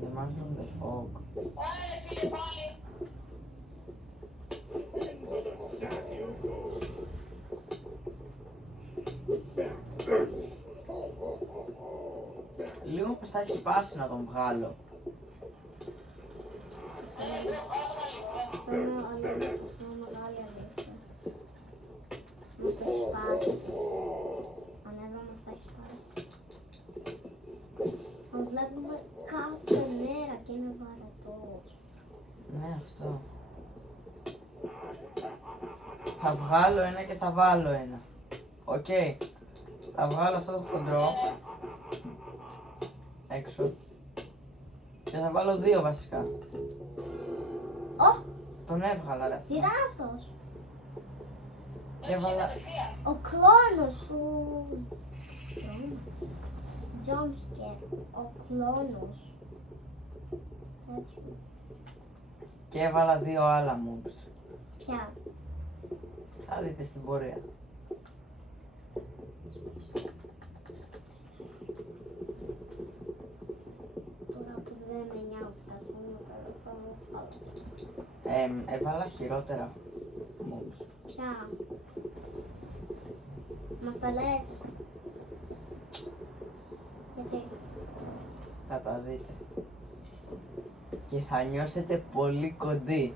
The man from the fog. Ωραία, φίλε, πάλι. Λίγο πως θα έχει σπάσει να τον βγάλω. Θέλω μεγάλη αλήθεια. Μας το σπάσει. βλέπουμε κάθε μέρα και είναι βαρατός. Ναι, αυτό. Θα βγάλω ένα και θα βάλω ένα. Οκ. Θα βγάλω αυτό το χοντρό έξω. Και θα βάλω δύο βασικά. Ω, Τον έβγαλα ρε. τι ήταν αυτός? Και έβαλα... Ο κλόνος σου. Jumpscare. Ο κλόνος. τέτοιο. Και έβαλα δύο άλλα mobs. Ποια? Θα δείτε στην πορεία. Τώρα που δεν με νοιάζει καθόλου, θα μου φάω. Έβαλα χειρότερα mobs. Ποια? Μας τα λες? Γιατί? Θα τα δείτε. Και θα νιώσετε πολύ κοντοί.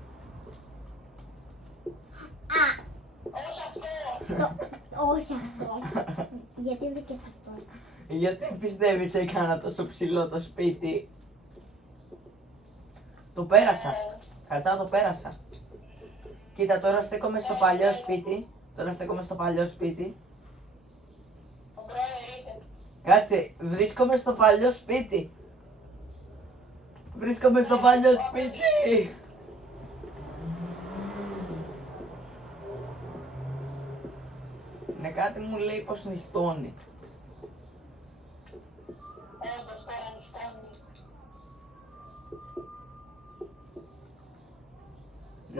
Α! Όχι αυτό. Όχι αυτό. Γιατί βρήκες αυτό? Γιατί πιστεύεις έκανα τόσο ψηλό το σπίτι? Το πέρασα. Κατσά, το πέρασα. Κοίτα, τώρα στέκομαι στο παλιό σπίτι. Τώρα στέκομαι στο παλιό σπίτι. Ο Μπρόερ είτε. Κάτσε, βρίσκομαι στο παλιό σπίτι. Βρίσκομαι στο παλιό σπίτι. Ναι, κάτι μου λέει πως νυχτώνει. Όντως τώρα νυχτώνει.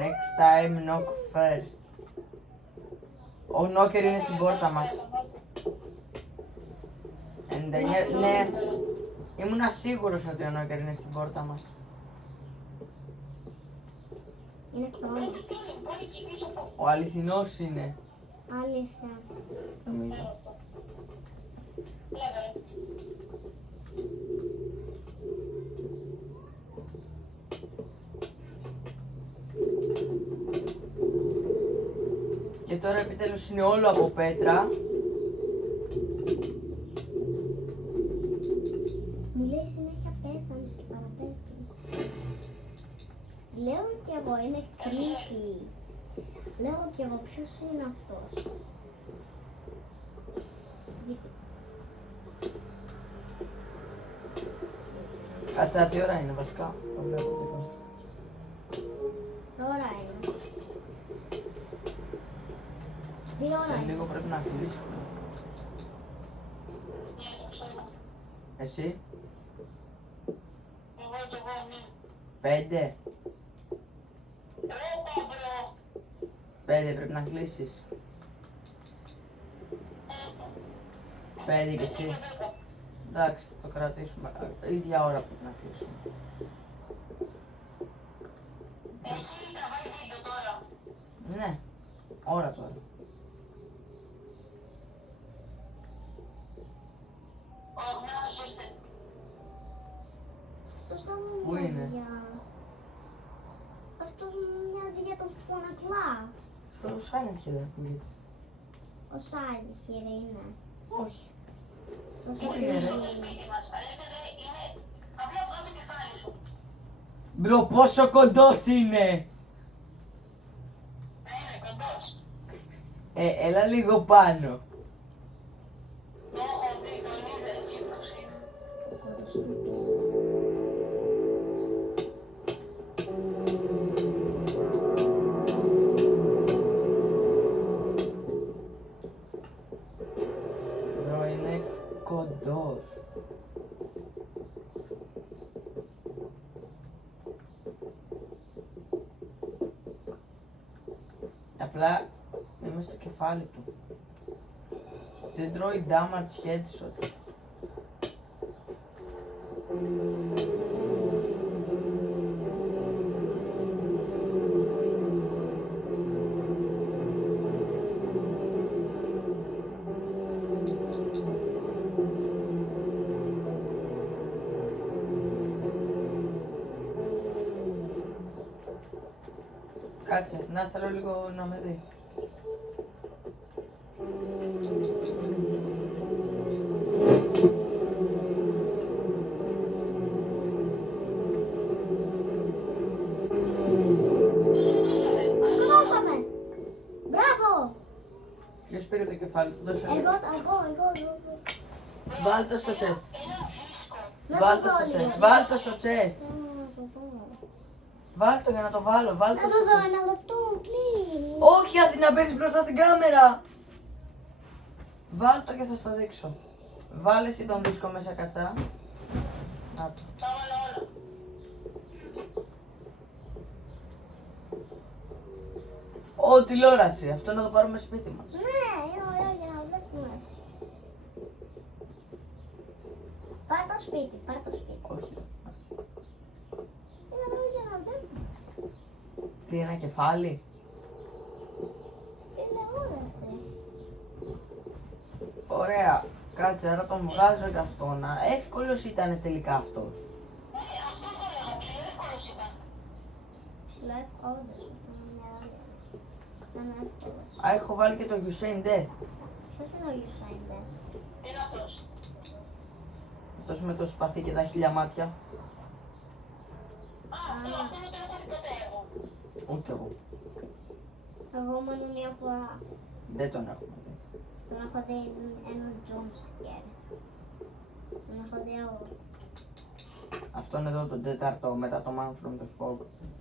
Next time knock first. Ο knocker είναι στην πόρτα μας. 99, ναι. Ήμουνα σίγουρος ότι ο knocker είναι στην πόρτα μας. Είναι κλόνος. Μπορεί να ξυπνήσω από. Ο αληθινός είναι, Αλήθεια. νομίζω. Βλέπε. Και τώρα επιτέλους είναι όλο από πέτρα. Μου λέει συνέχεια πέθανες και παραπέθανε. Λέω κι εγώ, είναι creepy. Λέω κι εγώ, ποιος είναι αυτός? Γιατί... Κάτσε, τι ώρα είναι βασικά? Το βλέπω εδώ. Τώρα είναι. 2 ώρα Σε είναι. λίγο πρέπει να κλείσουμε. Ναι, το ξέρω. Εσύ, Εγώ κι εγώ, ναι. 5. Όπα, μπρο. 5 πρέπει να κλείσεις. 5 και εσύ. Εντάξει, θα το κρατήσουμε. Ίδια ώρα πρέπει να κλείσουμε. Εσύ τραβάει βίντεο τώρα. Ναι, ώρα τώρα. Ο Γνάτος ήρθε. Αυτός δεν μου Πού μοιάζει είναι? για... Αυτός μου μοιάζει για τον φωνακλά. Το Silent Hill δεν ακούγεται. Ο Σάλιχερ είναι. Όχι. Αυτός Πού ο είναι, ρε? Στο είναι. σπίτι μας. Αλήθεια είναι. Απλά βγάλω το κεφάλι σου. Μπρο, πόσο κοντός είναι! Είναι κοντός. Έλα λίγο πάνω. Το έχω δει, τον είδε έτσι πως είναι. Κοντοστούπης. Μπρο, είναι κοντός. Απλά είμαι στο κεφάλι του. Δεν τρώει damage headshot. Κάτσε, να θέλω λίγο να με δει. Ποιος πήρε το κεφάλι του, δώσε λίγο. Εγώ. Βάλ' το στο chest. Ένα φίσκο. Να Βάλ' το το στο δω chest. λίγο. Βάλ' το στο chest. Να το δω. Βάλ' το για να το βάλω. Βάλ' Να το το στο δω chest. ένα λεπτό, please. Όχι, Αθηνά, μπαίνεις μπροστά στην κάμερα. Βάλ' το και θα στο δείξω. Βάλε εσύ τον δίσκο μέσα, κατσά. Να το. Τα έβαλα όλα. Ω, τηλεόραση. Αυτό να το πάρουμε σπίτι μας. Ναι, είναι ωραίο για να βλέπουμε. Πάρε το σπίτι. Όχι. Είναι ωραίο για να βλέπουμε. Τι, ένα κεφάλι. Τηλεόραση. Ωραία. Κάτσε, άρα τον βγάζω και αυτόν. Εύκολος ήταν τελικά αυτός. Αυτό θα έλεγα, πιο εύκολος ήταν. Ψηλά εύκολος. Είναι εύκολος. Α, έχω βάλει και το Usain Death. Ποιος είναι ο Usain Bolt? Είναι αυτός. Αυτός με το σπαθί και τα 1000 μάτια. Α, αυτό δεν το έχω δει ποτέ εγώ. Ούτε εγώ. Εγώ μόνο μία φορά. Δεν τον έχουμε δει. Τον έχω δει ένα jump scare. Τον έχω δει εγώ. Αυτόν εδώ τον τέταρτο μετά το Man from the Fog.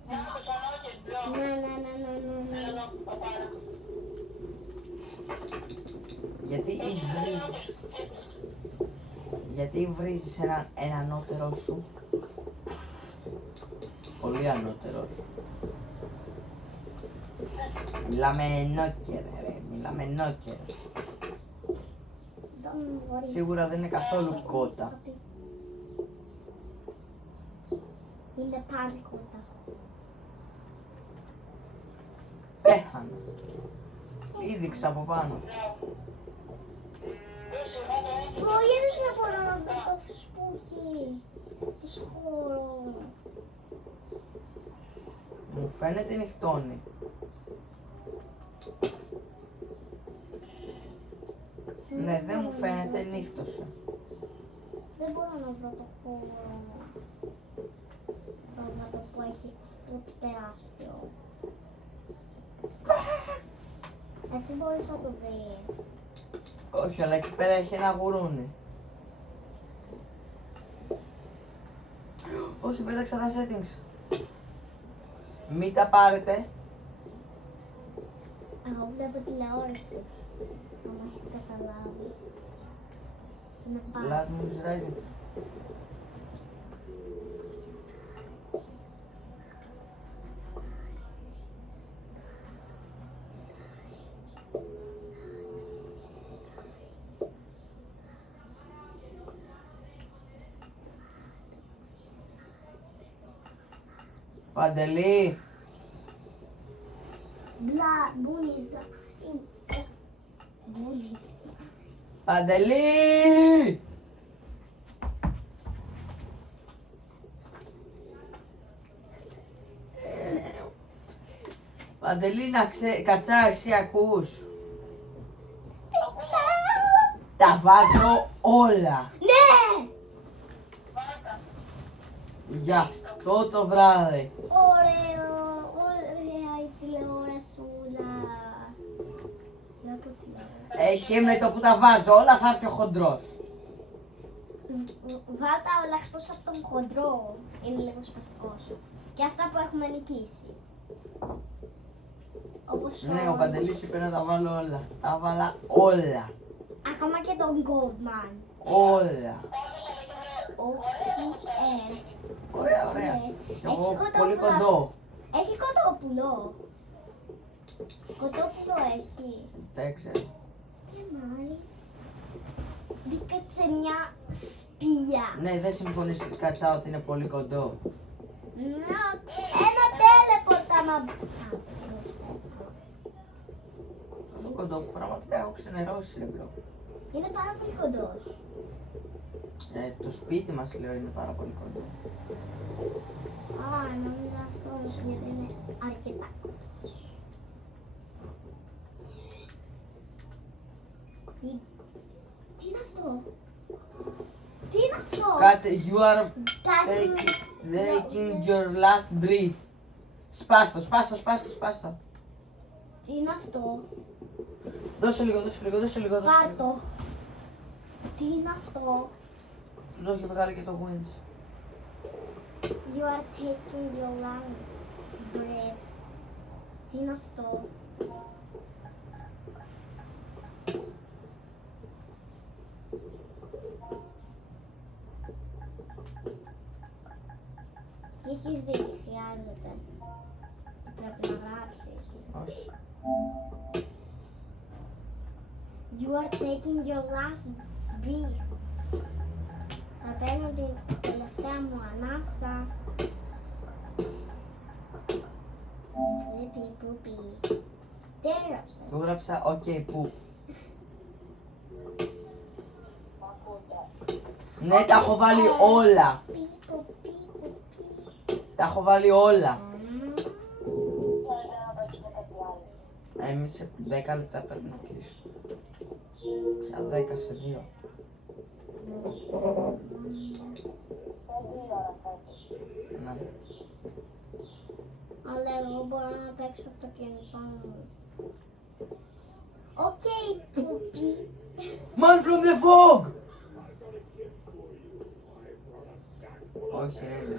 Ναι, το σανό και μπλό. Ναι. Εδώ, το πάρω. Γιατί βρίζεις έναν ανώτερό σου. Πολύ ανώτερό σου. Μιλάμε νόκερ, ρε. Μιλάμε νόκερ. Don't worry. Σίγουρα δεν είναι καθόλου κότα. Είναι πάλι κοντά. Πέθανε. Πήδηξα από πάνω. Γιατί δεν μπορώ να βρω το σπούκι. Το σχόλο. Μου φαίνεται νυχτώνει. Ναι, δεν μου φαίνεται νύχτωσε. Δεν μπορώ να βρω το χώρο. Το που έχει αυτό το τεράστιο. Εσύ μπορείς να το δεις. Όχι, αλλά εκεί πέρα έχει ένα γουρούνι. Όχι, πέταξα τα settings. Μην τα πάρετε. Εγώ βλέπω τηλεόραση. Αν έχεις καταλάβει. Είναι πάρα. Blood Moon Rising. Παντελή, Bullies. Bullies. Παντελή! Παντελή, κατσά, εσύ ακούς. Τα βάζω όλα. Ναι! Βάλτα. Για αυτό το βράδυ. Ωραία η τηλεορασούλα. Βλέπω τηλεόραση. Και με το που τα βάζω όλα θα έρθει ο χοντρός. Βάλτα όλα εκτός από τον χοντρό. Είναι λίγο σπαστικός. Και αυτά που έχουμε νικήσει. Όπως Ναι, ο Παντελής είπε να τα βάλω όλα. Τα βάλα όλα. Ακόμα και τον Goldman. Όλα. Όχι, Ωραία, ωραία. Έχει Εγώ κοτόπουλο. πολύ κοντό. Έχει κοτόπουλο. Κοτόπουλο έχει. Δεν ξέρω. Και μάλιστα. Μπήκα σε μια σπηλιά. Ναι, δεν συμφωνείς κατσά ότι είναι πολύ κοντό. Ένα τέλεπορτ άμα... Αυτό κοντό που πραγματικά έχω ξενερώσει, ρε μπρο. Είναι πάρα πολύ κοντός. Το σπίτι μας, λέω, είναι πάρα πολύ κοντό. Α, νόμιζα αυτό όμως γιατί είναι αρκετά κοντός. Τι είναι αυτό? Τι είναι αυτό? Κάτσε, you are Κάτι... taking your last breath. Σπάστο, σπάστο, σπάστο, σπάστο. Τι είναι αυτό? Δώσε λίγο, δώσε λίγο, δώσε λίγο. δώσε λίγο. Πάρτο. Τι είναι αυτό? Το έχει βγάλει και το Wins. You are taking your last breath. Τι είναι αυτό? Και έχεις δει τι χρειάζεται. Τι πρέπει να γράψεις. Όχι. You are taking your last breath. Θα παίρνω την τελευταία μου ανάσα. Πουπι, πουπι. Τι έγραψες? Το γράψα OK που. Ναι, τα έχω βάλει όλα. Πι, πουπι, πουπι. Τα έχω βάλει όλα. Θέλετε να παίξουμε κάτι άλλο. Εμείς σε 10 λεπτά πρέπει να κλείσουμε. Στα 10 σε 2. 5 η ώρα φέτος. Ναι. Αλλά εγώ μπορώ να παίξω από το κινητό μου. Οκ, πουπι. Man from the fog! Όχι ρε.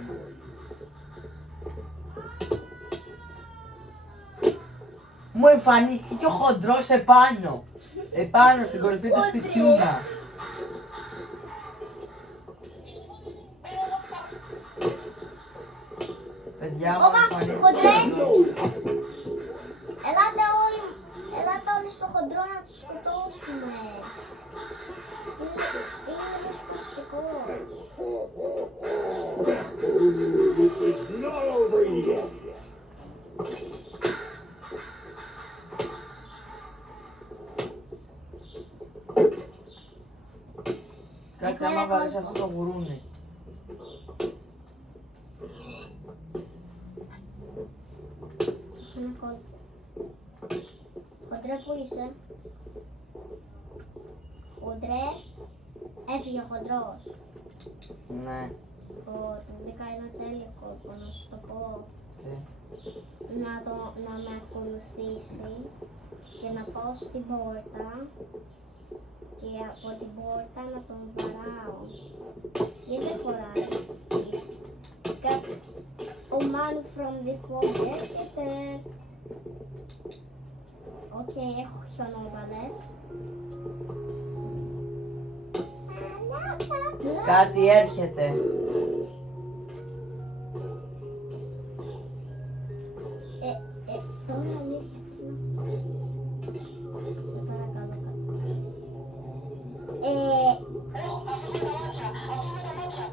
Μου εμφανίστηκε ο χοντρός επάνω. Επάνω στην κορυφή του σπιτιού μας. Παιδιά μου Όπα, εμφανίστηκε. χοντρέ. Ελάτε όλοι στο χοντρό να τους σκοτώσουμε. Είναι λίγο σπαστικό. This is not over yet. Κάτσε άμα βάλεις αυτό το γουρούνι. Ένα κόλ. Χοντρέ, πού είσαι? Χοντρέ. Έφυγε ο χοντρός. Ναι. Τον βρήκα ένα τέλειο κόλπο, να σου το πω. Τι. Να με ακολουθήσει και να πάω στην πόρτα και από την πόρτα να τον βαράω. Γιατί δεν χωράει. Ο man from the fog έρχεται. Οκ, έχω χιονόβαλες. Κάτι έρχεται. Τώρα αλήθεια τι να πω. Σε παρακαλώ κάτι. Αυτό με τα μάτια. Αυτό με τα μάτια.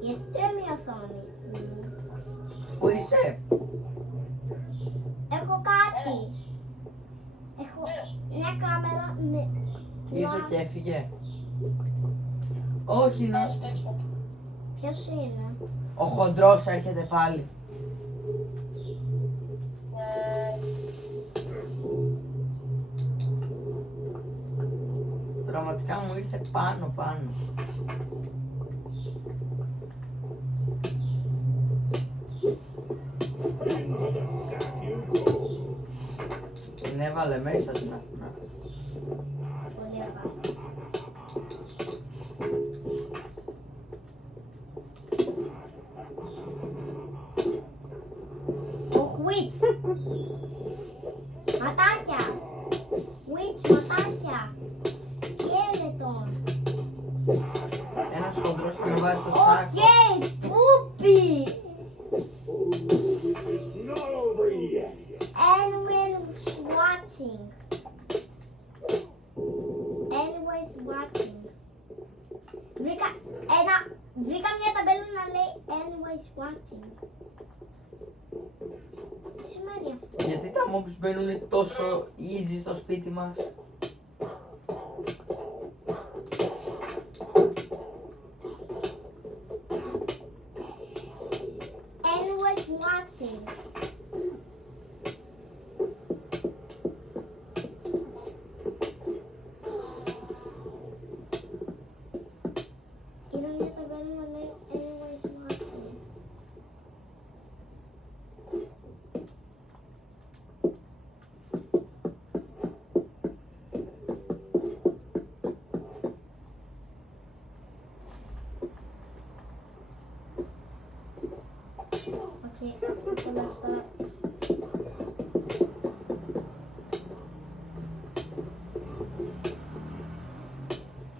Γιατί τρέμει η οθόνη. Πού είσαι? Έχω κάτι. Έχω μια κάμερα με Ήρθε και έφυγε. Όχι να. Ποιος είναι? Ο χοντρός έρχεται πάλι. Πραγματικά μου ήρθε πάνω. Την έβαλε μέσα την Αθηνά. Πολύ ωραία. Witch! Ματάκια! Witch, ματάκια! Σκέλετον! Ένας χοντρός την βάζει στο σάκο. Οκ, πούπι! This is not over yet. Anyone's watching. Anyways watching. Βρήκα μια ταμπέλα να λέει anyways watching. Τι σημαίνει αυτό? Γιατί τα mobs μπαίνουν τόσο easy στο σπίτι μας. Anyways watching. Είδα μια ταμπέλα να λέει anyways watching. όλα στα...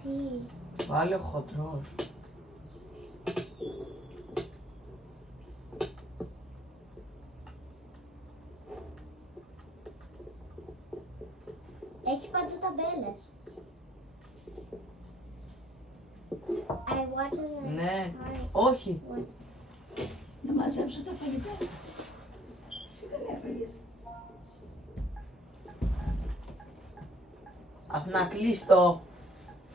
Τι... Πάλι ο χοντρός. Έχει παντού ταμπέλες. I watch it. Ναι, όχι. Να μαζέψω τα φαγητά σας. Εσύ δεν έφαγες. Αθηνά, κλείστο.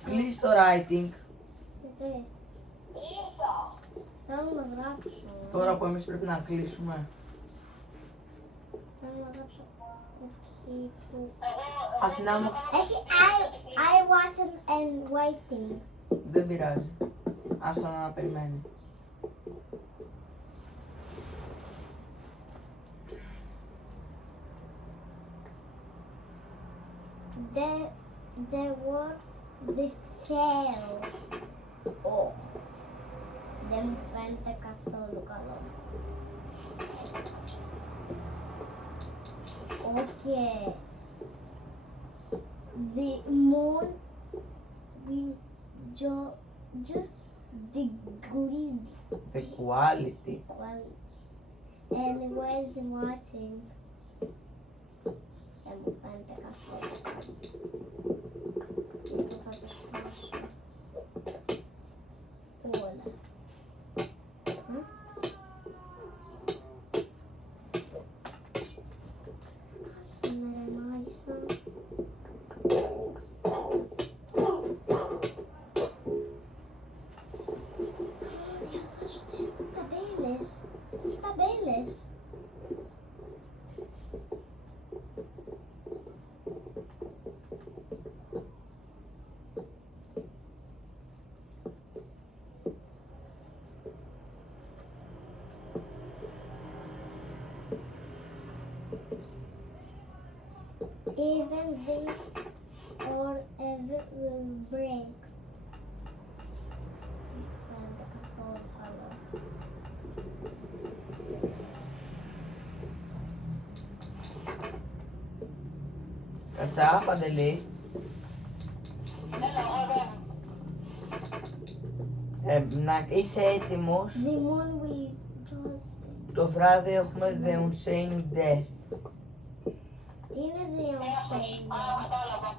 Κλείστο writing. Γιατί, Ήρθα. θέλω να γράψω. Τώρα που εμείς πρέπει να κλείσουμε. Θέλω να γράψω εκεί που... Αθηνά μου, Έχει I watch it and waiting. δεν πειράζει. Άστο να περιμένει. There was the fail. Oh. Δεν μου φαίνεται καθόλου καλό. Okay. The moon will judge the grid. The quality. Well, and where's watching? Δεν μου φαίνεται καθόλου καλό. Αυτό θα το σπάσω. Όλα. Άσε με ρε μάγισσα. Διαβάζω τις ταμπέλες. Έχει ταμπέλες. Even they or ever will break. Φαίνεται καθόλου καλό. Κατσά, Παντελή. Να είσαι έτοιμος. The moon will judge. Το βράδυ έχουμε The Unsane Death. Τι είναι δύο στέλνια. Κατάλαβα.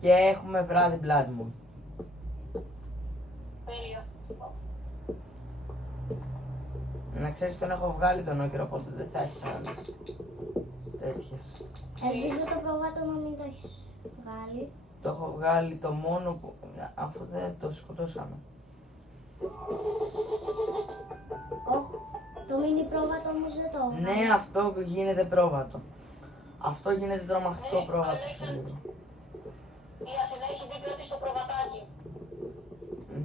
Και έχουμε βράδυ Blood Moon. Τέλεια. Να ξέρεις τον έχω βγάλει τον όκερο, οπότε δεν θα έχεις άλλες τέτοιες. Ελπίζω το προβάτο να μην το έχεις βγάλει. Το έχω βγάλει το μόνο που... αφού δεν το σκοτώσαμε. Όχι, το μίνι πρόβατο όμως δεν το έχω. Ναι, αυτό γίνεται πρόβατο. Αυτό γίνεται τρομακτικό πρόβατο στο λίγο. Η Αθηνά έχει δίπλα της το προβατάκι.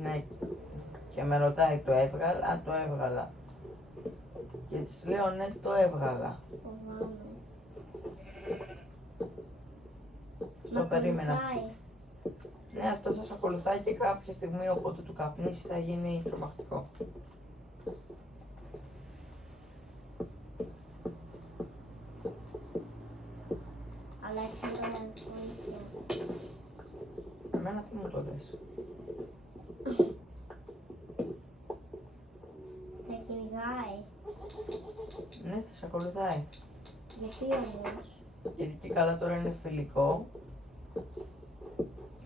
Ναι. Και με ρωτάει το έβγαλα, το έβγαλα. Και της λέω ναι, το έβγαλα. Φοβάμαι. Το περίμενα. ακολουθάει. Ναι, αυτό θα σε ακολουθάει και κάποια στιγμή, οπότε του καπνίσει θα γίνει τρομακτικό. Αλέξανδρο, αλήθεια. Εμένα τι μου το λες. Με κυνηγάει. Ναι, θα σε ακολουθάει. Γιατί όμως. Γιατί και καλά τώρα είναι φιλικό.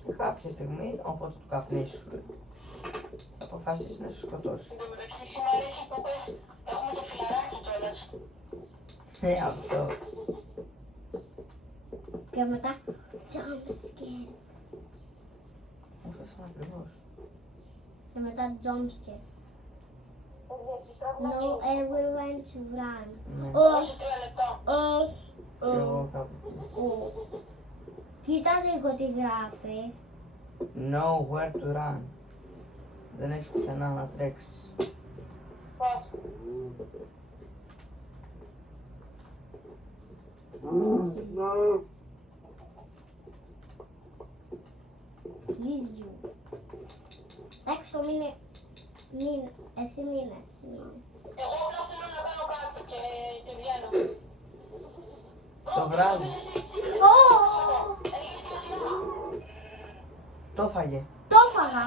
Και κάποια στιγμή, όποτε του καπνίσου, θα αποφασίσει να σου σκοτώσει. Εν τω μεταξύ, μου αρέσει που πες, έχουμε το φιλαράκι κιόλας. Ναι, αυτό. Και μετά jump scare. Αυτό είναι ακριβώς. Και μετά jump scare. Παιδιά, No, everyone to run. Ναι, Όχι 3 λεπτά. και εγώ κάπου. Κοίτα λίγο τι γράφει. Know where to run. Δεν έχεις πουθενά να τρέξεις. Όχι. Please you. Έξω εσύ μείνε, συγγνώμη. Εγώ απλά θέλω να κάνω κάτι και βγαίνω. Το βράδυ. Ω, Το φάγε. το φάγα.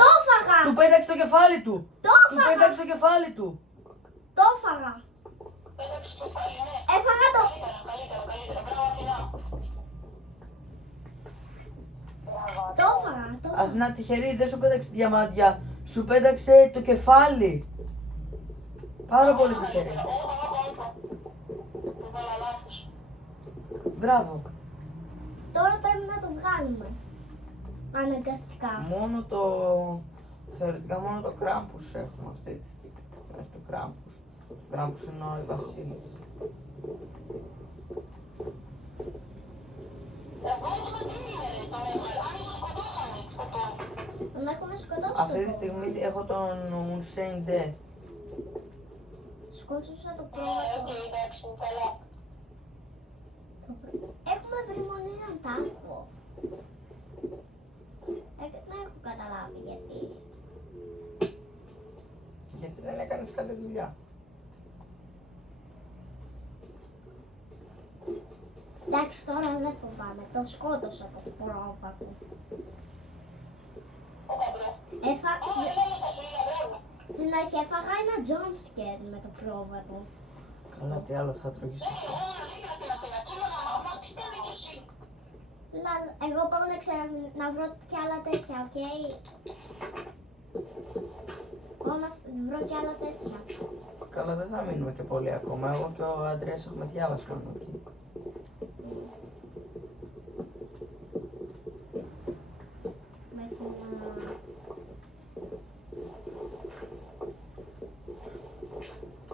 Το φάγα. Του πέταξε το κεφάλι του. Το Του φάγα. πέταξε το κεφάλι του. Το φάγα. Πέταξε το κεφάλι, ναι. Έφαγα το. Καλύτερα. Μπράβο, Αθηνά. Το φάγα. Το φάγα. Αθηνά τυχερή, δεν σου πέταξε διαμάντια. Σου πέταξε το κεφάλι. Πάρα πολύ τυχερή. Όπα. Το βάλα λάθος. Μπράβο. Τώρα πρέπει να το βγάλουμε. Αναγκαστικά. Μόνο το... Θεωρητικά μόνο το Κράμπους έχουμε αυτή τη στιγμή. Το Κράμπους. Το Κράμπους είναι ο Βασίλης. Τον έχουμε σκοτώσει. Αυτή τη στιγμή έχω τον Unsane Death. Σκότωσα το πρόβατο. Εντάξει, καλά. Έχουμε βρει μόνο έναν τάφο. Δεν έχω καταλάβει γιατί. Γιατί δεν έκανες καλή δουλειά. Εντάξει, τώρα δεν φοβάμαι. Το σκότωσα το πρόβατο. Στην αρχή έφαγα ένα jump scare με το πρόβατο. Καλά, τι άλλο θα τρώγεις εσύ. Εγώ πάω να βρω κι άλλα τέτοια, οκ. Πάω να βρω κι άλλα τέτοια. Καλά, δεν θα μείνουμε και πολύ ακόμα. Εγώ και ο Αντρέας έχουμε διάβασμα εκεί. Μέχρι να...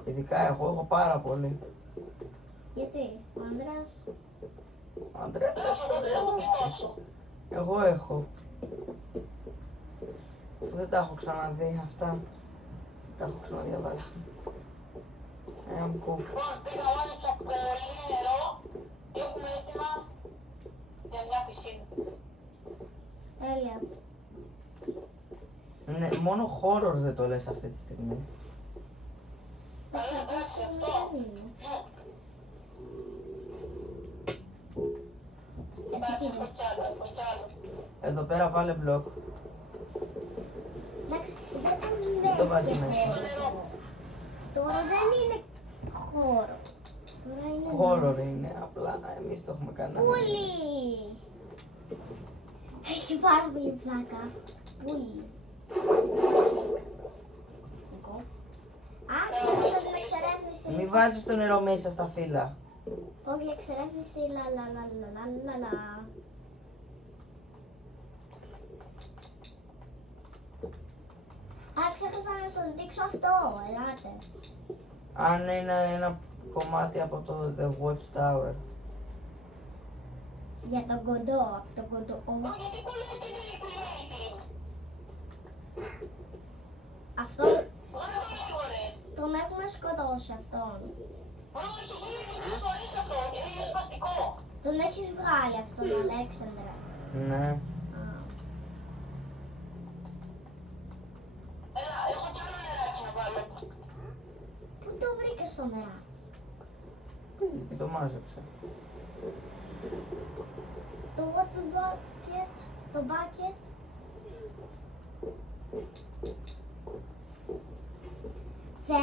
Ειδικά εγώ έχω πάρα πολύ. Γιατί, ο Ανδρέας... Ο Αντρέας εγώ έχω. Αφού δεν τα έχω ξαναδεί αυτά. Δεν τα έχω ξαναδιαβάσει. Μου κόβει. Πήγα ο άνοιξα πολύ νερό και έχουμε έτοιμα για μια πισίνα. Τέλεια. Ναι, μόνο horror δεν το λες αυτή τη στιγμή. Εντάξει, αυτό. Εντάξει, φωτιάλο. Εδώ πέρα βάλε μπλοκ. Εντάξει, δεν Το το βάζει λες και μέσα. αυτό. Τώρα δεν είναι χώρο. Τώρα είναι... Horror είναι, απλά εμείς το έχουμε κάνει. Πούλι! Έχει πάρα πολύ πλάκα. Πούλι. Εγώ. Α, ξέχασα την εξερεύνηση. Μη βάζεις το νερό μέσα στα φύλλα. Όχι, εξερεύνηση. Λα. Α, ξέχασα να σας δείξω αυτό. Ελάτε. Αν είναι ένα κομμάτι από το The Watchtower. Για τον κοντό, από τον κοντό. Γιατί κολλάει την ηλικουλέτη. Αυτόν Ωραία το λίγο ρε. τον έχουμε σκοτώσει αυτόν. Όχι, έχει γυρίσει τις φορές αυτό. Είναι σπαστικό. Τον έχεις βγάλει αυτόν, Αλέξανδρα. Ναι. Α. Έλα, έχω κι άλλο νεράκι να βάλω. Πού το βρήκες το νεράκι? Και το μάζεψε. Το water bucket, το bucket